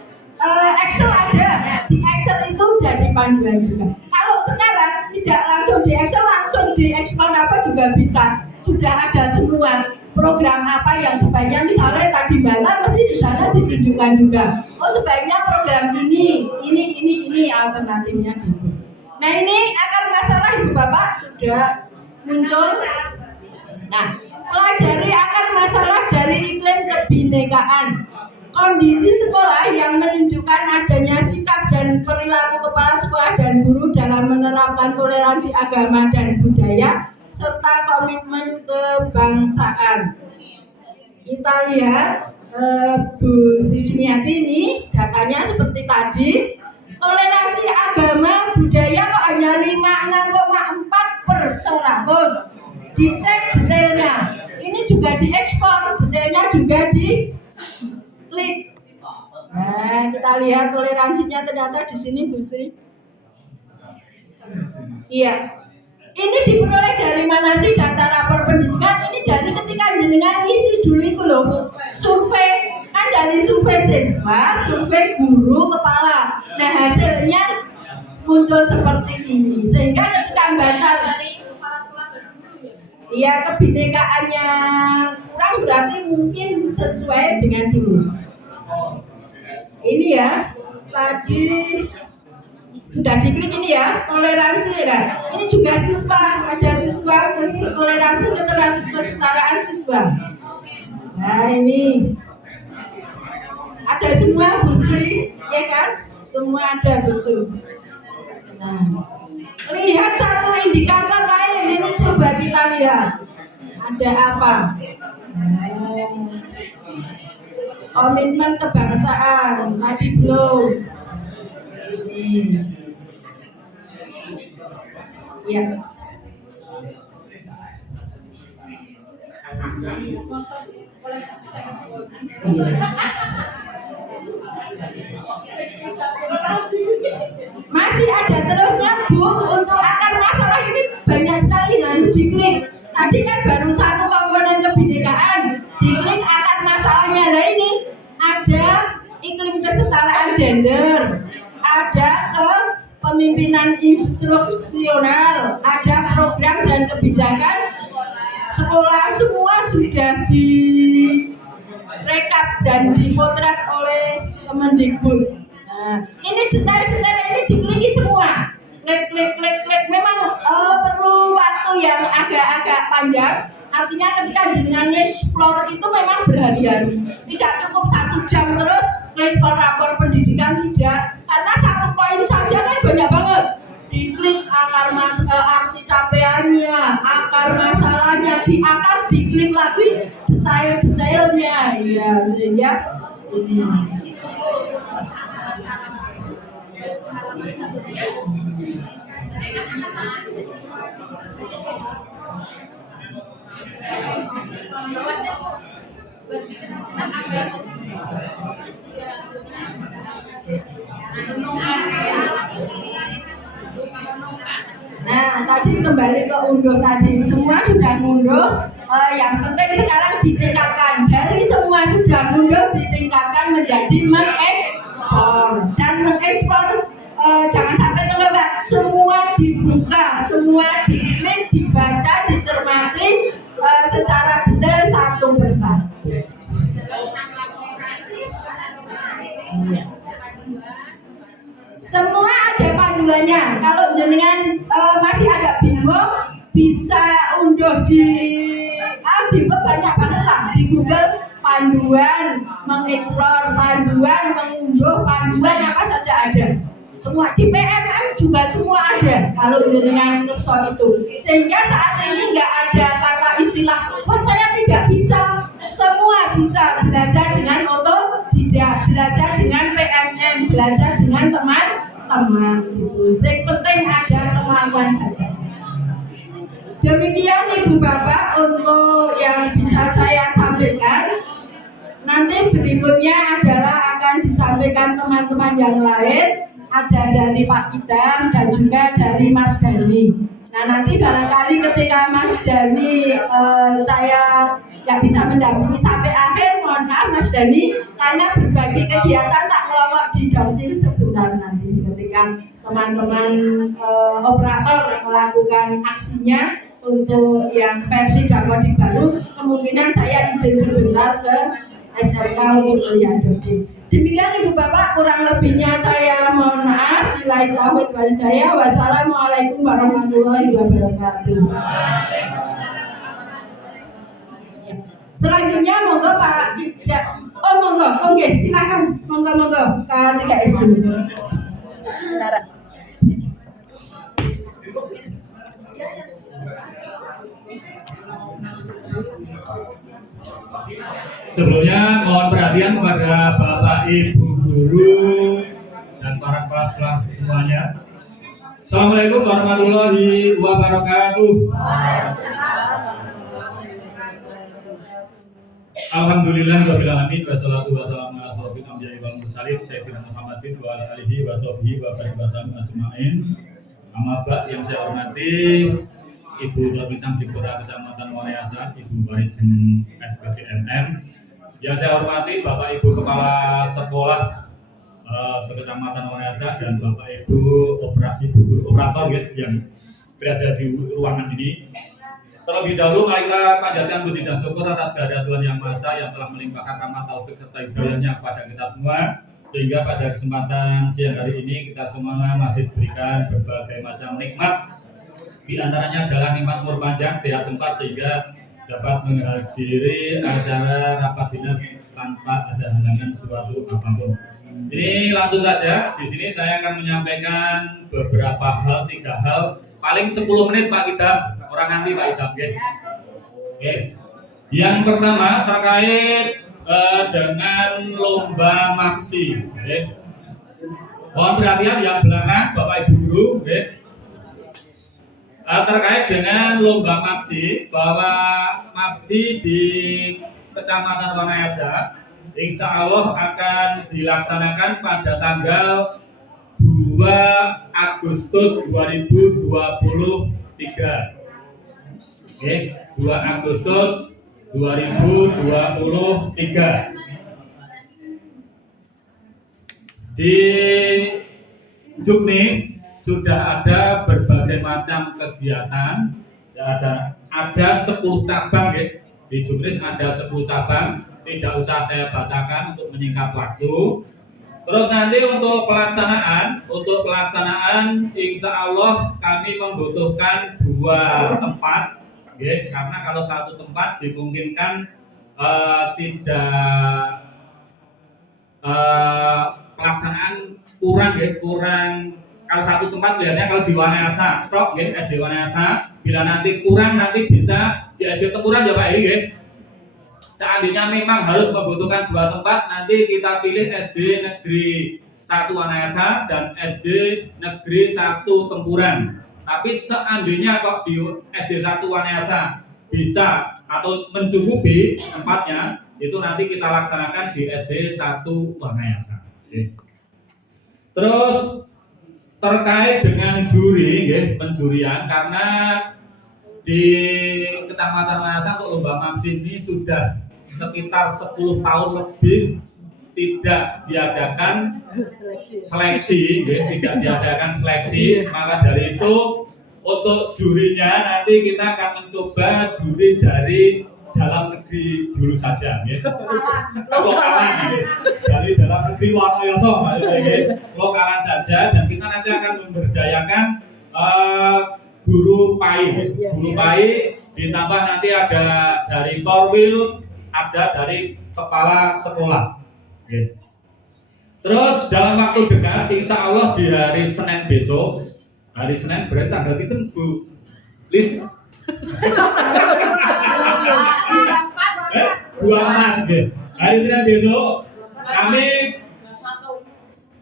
Excel ada. Di Excel itu jadi panduan juga. Kalau sekarang tidak langsung di Excel, langsung di eksplorator juga bisa. Sudah ada semua program apa yang sebaiknya, misalnya tadi Mbak pasti di sana ditunjukkan juga. Oh, sebaiknya program ini alternatifnya gitu. Nah, ini akar masalah Ibu Bapak sudah muncul. Nah, pelajari akar masalah dari iklim kebinekaan. Kondisi sekolah yang menunjukkan adanya sikap dan perilaku kepala sekolah dan guru dalam menerapkan toleransi agama dan budaya serta komitmen kebangsaan. Kita lihat Bu Sismiati ini datanya seperti tadi. Toleransi agama budaya kok hanya 56,4%. Dicek detailnya. Ini juga diekspor, detailnya juga diklik. Nah, kita lihat toleransinya ternyata di sini Bu Sri. Iya. Ini diperoleh dari mana sih data rapor pendidikan? Ini dari ketika jenengan isi dulu itu loh, survei kan dari survei siswa, survei guru, kepala. Nah, hasilnya muncul seperti ini. Sehingga ketika baca dari iya, kebinekaannya kurang berarti mungkin sesuai dengan dulu. Ini ya, tadi sudah diklik ini ya, toleransi ya. Ini juga siswa, ada siswa toleransi kesetaraan siswa. Nah, ini ada semua Bu Sri, ya kan? Semua ada Bu Sri. Nah, lihat satu indikator lain, ini coba kita lihat. Ada apa? Komitmen kebangsaan, tadi belum. Ini. Ya. Masih ada terusnya Bu, untuk akar masalah ini banyak sekali harus diklik. Tadi kan baru satu komponen kebinekaan, diklik akar masalahnya. Nah, ini ada iklim kesetaraan gender, ada kepemimpinan instruksional, ada program dan kebijakan sekolah, semua sudah direkap dan dipotret oleh Kemendikbud. Nah, ini detail-detail ini dikliki semua. Klik. Memang perlu waktu yang agak panjang. Artinya ketika jenengan explore itu memang berhari-hari. Tidak cukup 1 jam terus klik rapor pendidikan, tidak. Karena satu poin saja kan banyak banget. Diklik akar arti capaiannya, akar masalahnya, di akar diklik lagi detail-detailnya. Ya, sehingga ini. Nah, tadi kembali ke unduh tadi, semua sudah munduh. Yang penting sekarang ditingkatkan. Dari semua sudah munduh ditingkatkan menjadi mengekspor. Dan mengekspor jangan sampai terlewat. Semua dibuka, semua diklik, dibaca, dicermati secara detail satu persatu. Semua ada panduannya. Kalau jenengan masih agak bingung, bisa unduh di Bimbel banyak banget lah di Google, panduan mengeksplor, panduan mengunduh, panduan apa saja ada. Semua di PMM juga semua ada kalau dengan kursus itu, sehingga saat ini nggak ada kata istilah wah saya tidak bisa, semua bisa belajar dengan otodidak, belajar dengan PMM, belajar dengan teman-teman gitu. Yang penting ada kemampuan saja. Demikian Ibu Bapak untuk yang bisa saya sampaikan. Nanti berikutnya adalah akan disampaikan teman-teman yang lain. Ada dari Pak Idam dan juga dari Mas Dani. Nah nanti barangkali ketika Mas Dani saya nggak bisa mendampingi sampai akhir, mohon maaf Mas Dani, karena berbagi kegiatan tak melawak di Daucil sebentar nanti ketika teman-teman operator melakukan aksinya untuk yang versi Dakodik baru, kemungkinan saya izin sebentar ke SMK untuk melihat Daucil. Demikian Ibu Bapak, kurang lebihnya saya mohon maaf. Billahi taufiq wal hidayah. Wassalamualaikum warahmatullahi wabarakatuh. Selanjutnya monggo Pak Tidak. Oh monggo, oke silakan. Monggo K3S dulu. Sebelumnya mohon perhatian kepada Bapak Ibu guru dan para kelas semuanya. Assalamualaikum warahmatullahi wabarakatuh. Alhamdulillahirabbil alamin wassalatu wassalamu ala asyrofil anbiya'i wal mursalin sayyidina Muhammadin wa ala alihi wa sahbihi wa barik wasallam ajmain. Amma ba'd, yang saya hormati Ibu Bintang Dipora Kecamatan Wanayasa, Ibu Barijeng SPDMM. Yang saya hormati Bapak Ibu Kepala Sekolah Sekecamatan Wanayasa dan Bapak Ibu guru operator yang berada di ruangan ini. Terlebih dahulu mari kita panjatkan puji dan syukur atas kehadiran Tuhan Yang Maha Esa yang telah melimpahkan rahmat taufik serta hidayahnya kepada kita semua, sehingga pada kesempatan siang hari ini kita semua masih diberikan berbagai macam nikmat. Di antaranya adalah nikmat umur panjang, sehat sempat, sehingga dapat menghadiri acara rapat dinas tanpa ada halangan suatu apapun. Ini langsung saja, di sini saya akan menyampaikan beberapa hal, 3 hal, paling 10 menit Pak Idam, orang nanti Pak Idam. Oke. Yang pertama terkait dengan lomba maksi. Mohon perhatian yang belakang Bapak Ibu guru. Terkait dengan lomba maksi, bahwa maksi di Kecamatan Wanayasa insya Allah akan dilaksanakan pada tanggal 2 Agustus 2023. Oke, 2 Agustus 2023. Di Juknis sudah ada berbagai macam kegiatan. Ada 10 cabang ya. Di Juknis ada 10 cabang. Tidak usah saya bacakan untuk menyingkat waktu. Terus nanti untuk pelaksanaan insya Allah kami membutuhkan 2 tempat ya, karena kalau 1 tempat dimungkinkan tidak pelaksanaan kurang kalau 1 tempat biasanya kalau di Wanayasa SD Wanayasa, bila nanti kurang nanti bisa di SD Tempuran ya Pak ya. Seandainya memang harus membutuhkan 2 tempat, nanti kita pilih SD Negeri 1 Wanayasa dan SD Negeri 1 Tempuran. Tapi seandainya kok di SD 1 Wanayasa bisa atau mencukupi tempatnya, itu nanti kita laksanakan di SD 1 Wanayasa. Terus terkait dengan juri, penjurian, karena di Kecamatan Wanayasa untuk lomba maksi ini sudah sekitar 10 tahun lebih tidak diadakan seleksi, tidak diadakan seleksi. Maka dari itu untuk jurinya nanti kita akan mencoba juri dari dalam negeri dulu saja, lokalan, dari dalam negeri Wanayasa, lokalan saja, dan kita nanti akan memberdayakan guru PAI ditambah nanti ada dari korwil, ada dari kepala sekolah. Oke. Terus dalam waktu dekat, insya Allah di hari Senin besok, hari Senin berarti tanggal itu Bu Lis 24, ya. Hari Senin besok kami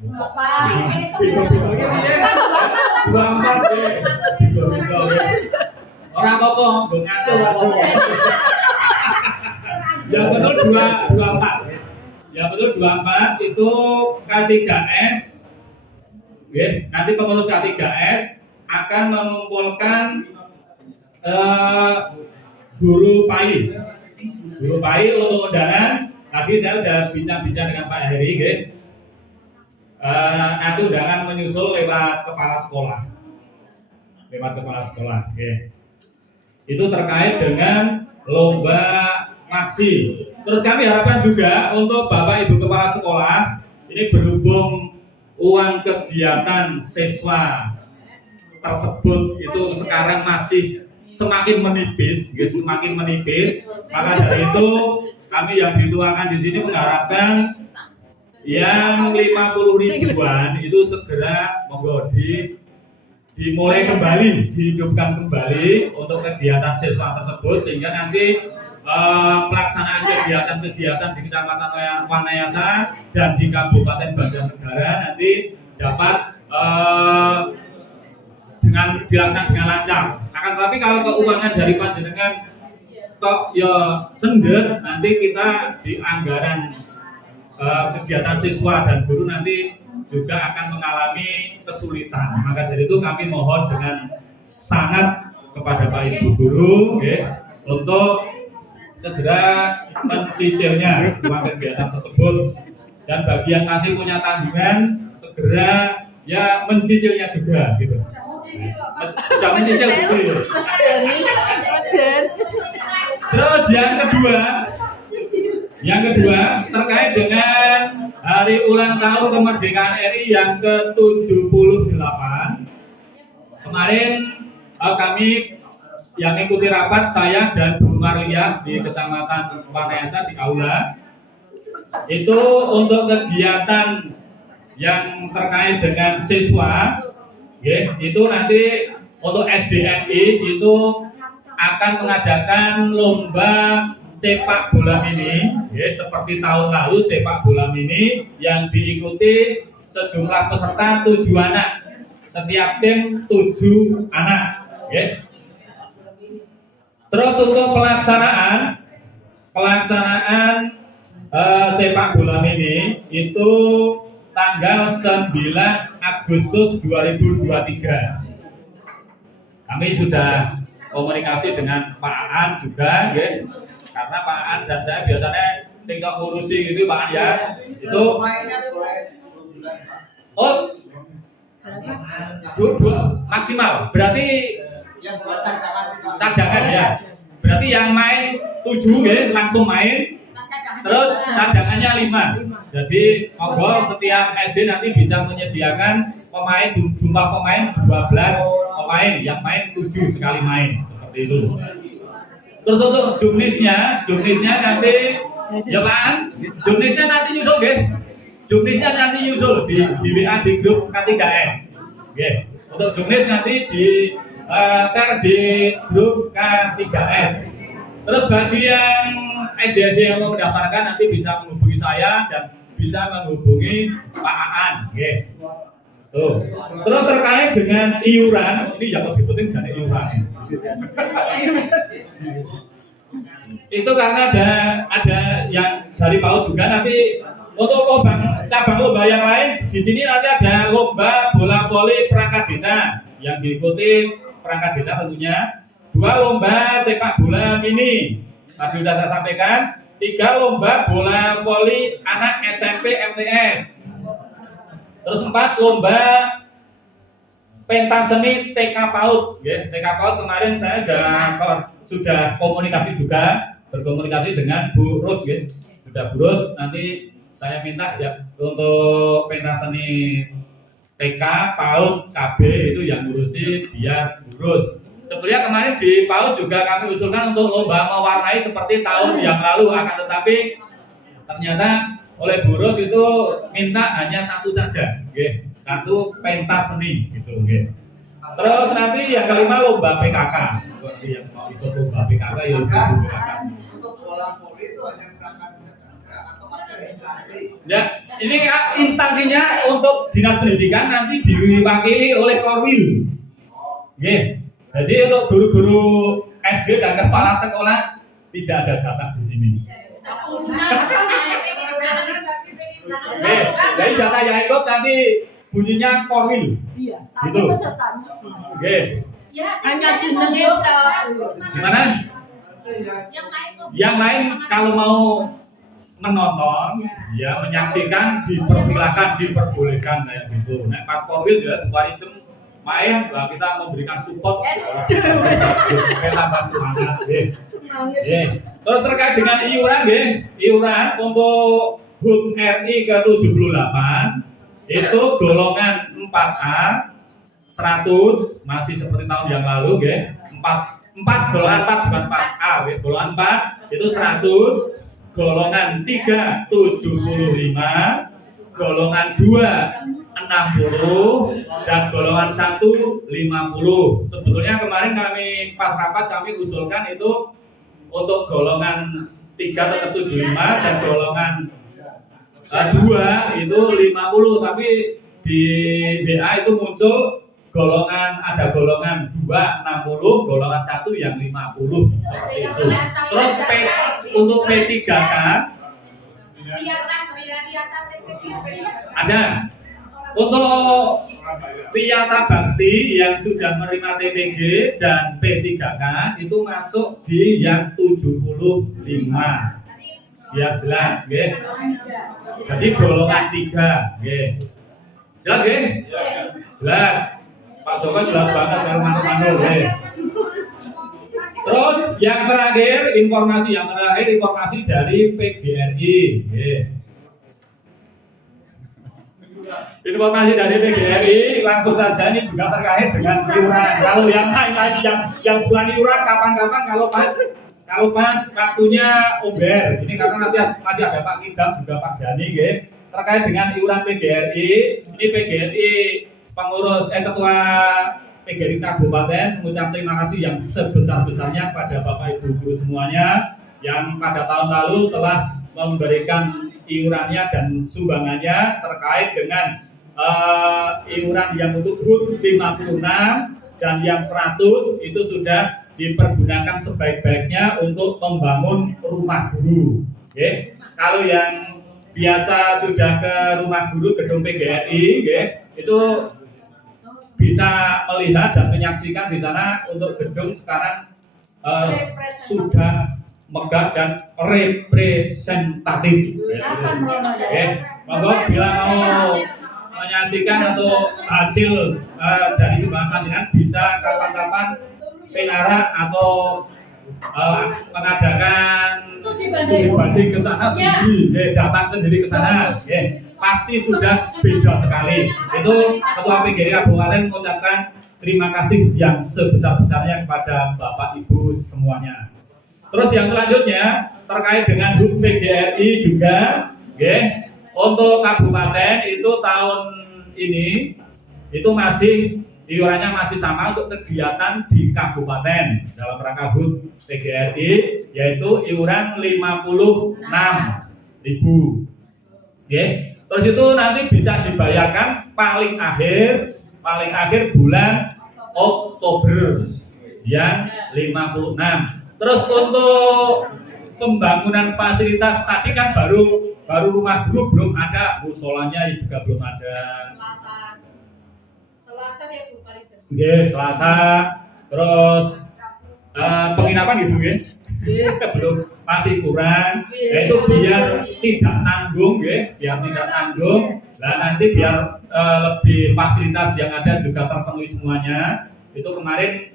24 orang apa ngaco yang betul 24. Ya betul 24 itu K3S. Oke, nanti pengurus K3S akan mengumpulkan guru PAI. Guru PAI untuk undangan. Tadi saya sudah bincang-bincang dengan Pak Heri, oke. Nanti undangan menyusul lewat kepala sekolah. Lewat kepala sekolah, oke. Itu terkait dengan lomba maksi. Terus kami harapkan juga untuk Bapak Ibu Kepala Sekolah, ini berhubung uang kegiatan siswa tersebut itu sekarang masih semakin menipis, maka dari itu kami yang dituakan di sini mengharapkan yang 50 ribuan itu segera monggo dimulai kembali, dihidupkan kembali untuk kegiatan siswa tersebut sehingga nanti pelaksanaan kegiatan-kegiatan di Kecamatan Wanayasa dan di Kabupaten Banjarnegara nanti dapat dengan dilaksanakan dengan lancar. Akan tetapi kalau keuangan dari panjenengan kok ya sendet, nanti kita di anggaran kegiatan siswa dan guru nanti juga akan mengalami kesulitan. Maka dari itu kami mohon dengan sangat kepada Pak Ibu Guru untuk segera mencicilnya uang kegiatan tersebut, dan bagi yang masih punya tanggungan segera ya mencicilnya juga gitu. Jangan mencicil gitu. Terus yang kedua terkait dengan hari ulang tahun kemerdekaan RI yang ke-78. Kemarin kami yang ikuti rapat, saya dan Bu Marlia di Kecamatan Wanayasa di Aula, itu untuk kegiatan yang terkait dengan siswa, itu nanti untuk SDNI itu akan mengadakan lomba sepak bola mini, seperti tahun lalu sepak bola mini yang diikuti sejumlah peserta 7 anak, setiap tim 7 anak. Terus untuk pelaksanaan sepak bola mini itu tanggal 9 Agustus 2023. Kami sudah komunikasi dengan Pak Aan juga, karena Pak Aan dan saya biasanya tinggal ngurusi gitu Pak Aan ya. Itu maksimal. Berarti yang buat cadangan ya. Berarti yang main 7 langsung main. Terus cadangannya 5. Jadi monggo setiap SD nanti bisa menyediakan pemain, jumlah pemain 12 pemain, yang main 7 sekali main, seperti itu. Terus untuk jumlahnya nanti ya Pak, jumlahnya nanti nyusul Jumlahnya nanti nyusul di WA di grup K3S. Untuk jumlah nanti di share di grup K3S. Terus bagi yang SD yang mau mendaftarkan nanti bisa menghubungi saya dan bisa menghubungi Pak Aan. Tuh. Terus terkait dengan iuran, ini yang lebih penting jadi iuran. Itu karena ada yang dari PAUD juga nanti untuk cabang lomba yang lain di sini nanti ada lomba bola voli perangkat desa yang diikuti perangkat desa tentunya. 2 lomba sepak bola mini, tadi sudah saya sampaikan. 3 lomba bola voli anak SMP MTS. Terus 4 lomba pentas seni TK PAUD. TK PAUD kemarin saya sudah komunikasi juga, berkomunikasi dengan Bu Rus. Sudah Bu Rus, nanti saya minta ya untuk pentas seni TK PAUD KB itu yang ngurusi biar Bu Rus. Sebetulnya kemarin di PAUD juga kami usulkan untuk lomba mewarnai seperti tahun yang lalu, akan tetapi ternyata oleh Burus itu minta hanya satu saja, okay. Satu pentas seni gitu. Okay. Terus nanti yang kelima lomba PKK. Yang mau ikut lomba PKK ya PKK. Untuk bola voli itu hanya perangkat atau ada instansi. Ya, ini instansinya untuk dinas pendidikan nanti diwakili oleh Korwil. Okay. Jadi untuk guru-guru SD dan kepala sekolah tidak ada jatah di sini. Jadi jatah yang ikut nanti bunyinya Korwil. Iya, gitu. Pesertanya. Oke. Hanya jenenge Gimana? Yang lain kalau mau menonton, ya menyaksikan dipersilakan, diperbolehkan kayak gitu. Nah, pas Korwil ya kemarin main, lah kita memberikan support. Kita tambah semangat. Terus terkait dengan iuran, iuran untuk HUT RI ke-78 itu golongan 4A 100 masih seperti tahun yang lalu, 4 golongan 4 bukan 4A, golongan 4 itu 100, golongan 3 75, golongan 2 60 dan golongan 1 50. Sebetulnya kemarin kami pas rapat kami usulkan itu untuk golongan 3 tetap 75 dan golongan 2 itu 50, tapi di BA itu muncul ada golongan 2 60, golongan 1 yang 50 seperti itu. Terus untuk P3K ada. Untuk Piyata Bakti yang sudah menerima TPG dan P3K itu masuk di yang 75. Biar jelas, Jadi golongan 3, Jelas, Jelas. Pak Joko jelas banget kalau manu-manu, Terus yang terakhir informasi dari PGRI, Informasi dari PGRI langsung saja ini juga terkait dengan iuran. Kalau yang lain yang bukan iuran kapan-kapan kalau pas waktunya umber. Ini karena nanti masih ada Pak Kidam juga Pak Jani, terkait dengan iuran PGRI. Ini PGRI ketua PGRI Kabupaten mengucap terima kasih yang sebesar-besarnya pada Bapak Ibu guru semuanya yang pada tahun lalu telah memberikan iurannya dan sumbangannya terkait dengan iuran yang untuk HUT 56 dan yang 100 itu sudah dipergunakan sebaik-baiknya untuk membangun rumah guru. Kalau yang biasa sudah ke rumah guru gedung PGRI, itu bisa melihat dan menyaksikan di sana untuk gedung sekarang sudah megah dan representatif. Monggo bila mau menyaksikan untuk hasil dari sumbangan panjenengan bisa kapan-kapan penara atau mengadakan studi banding ke sana sendiri, datang sendiri ke sana, pasti sudah beda sekali. Itu Ketua PGRI Kabupaten mengucapkan terima kasih yang sebesar-besarnya kepada Bapak Ibu semuanya. Terus yang selanjutnya terkait dengan HUT PGRI juga, untuk kabupaten itu tahun ini itu masih iurannya masih sama untuk kegiatan di kabupaten dalam rangka HUT PGRI yaitu iuran 56.000. Terus itu nanti bisa dibayarkan paling akhir bulan Oktober yang 56. Terus untuk pembangunan fasilitas tadi kan baru rumah guru belum ada, musolanya juga belum ada. Selasa ya Bu Parisa. Selasa. Terus penginapan gitu belum, masih kurang. Yaitu biar tidak tanggung, Nah nanti biar lebih fasilitas yang ada juga terpenuhi semuanya. Itu kemarin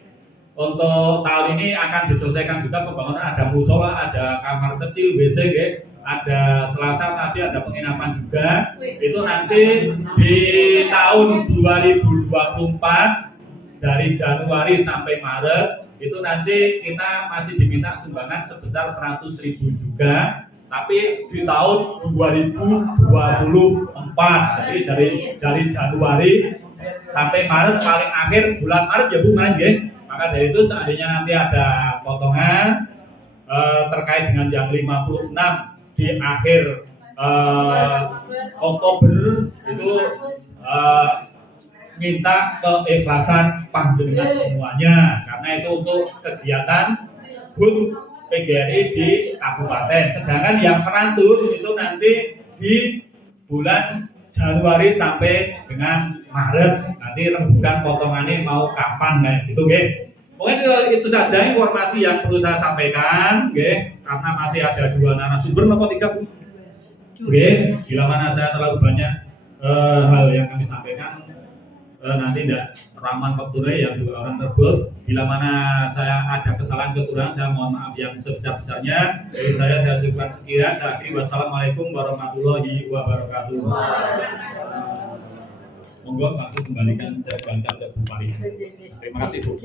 untuk tahun ini akan diselesaikan juga pembangunan, ada musola, ada kamar kecil, WC, ada Selasa tadi ada penginapan juga. Itu nanti di tahun 2024 dari Januari sampai Maret itu nanti kita masih diminta sumbangan sebesar 100.000 juga, tapi di tahun 2024, jadi dari Januari sampai Maret, paling akhir bulan Maret ya Bu main ya. Maka dari itu seandainya nanti ada potongan terkait dengan yang 56 di akhir Oktober itu minta keikhlasan panjenengan semuanya, karena itu untuk kegiatan HUT PGRI di kabupaten. Sedangkan yang 100 itu nanti di bulan Januari sampai dengan Maret, nanti rembukan potongannya mau kapan gitu nggih. Mungkin itu saja informasi yang perlu saya sampaikan nggih, karena masih ada 2 narasumber nopo 3 Bu. Oke, bila mana saya terlalu banyak hal yang kami sampaikan, nanti tidak ramah waktunya yang 2 orang tersebut. Bila mana saya ada kesalahan kekurangan, saya mohon maaf yang sebesar-besarnya. Dari saya cukupkan sekian. Saya akhiri, wassalamualaikum warahmatullahi wabarakatuh. Monggo langsung kembalikan ke Bu Mari. Terima kasih Bu.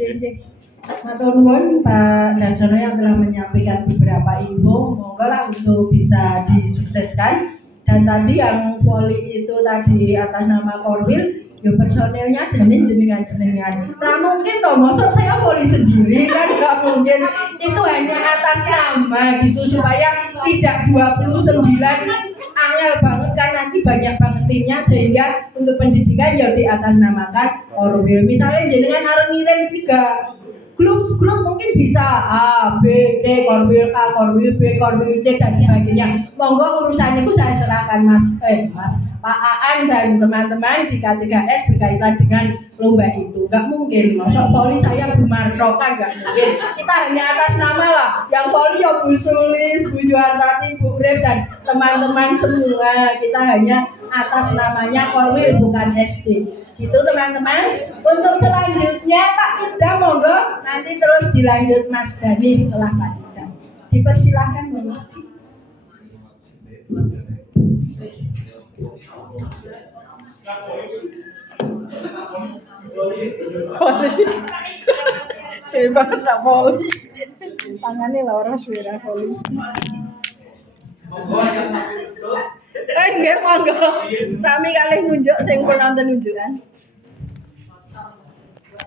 Matur nuwun Pak Darsono yang telah menyampaikan beberapa info. Monggo lah untuk bisa disukseskan. Dan tadi yang poli itu tadi atas nama Korwil, ya personilnya dan jenengan. Nah mungkin toh, maksud saya poli sendiri kan nggak mungkin. Itu hanya atas nama gitu supaya tidak 29 angel banget kan, nanti banyak banget timnya, sehingga untuk pendidikan ya diatasnamakan Korwil. Misalnya jenengan harus ngirim 3 grup mungkin bisa A, B, C, Korwil A, Korwil B, Korwil C dan sebagainya. Monggo urusan itu saya serahkan Mas Pak Aan dan teman-teman di K3S berkaitan dengan lomba itu. Enggak mungkin, masuk poli saya Bu Marto kan enggak mungkin. Kita hanya atas nama lah. Yang poli ya Bu Sulis, Bu Juwartati, Bu Urip dan teman-teman semua. Kita hanya atas namanya Korwil bukan SD. Gitu teman-teman. Untuk selanjutnya Pak Ida monggo nanti terus dilanjut Mas Dani setelah Pak Ida. Dipersilahkan monggo. Suwe banget tak poli. Tangannya lah orang suwe ra poli. Nggih monggo. Sami kalih ngunjuk sing pun nonton unjukan.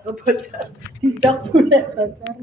Bocor. Dijok bunek bocor.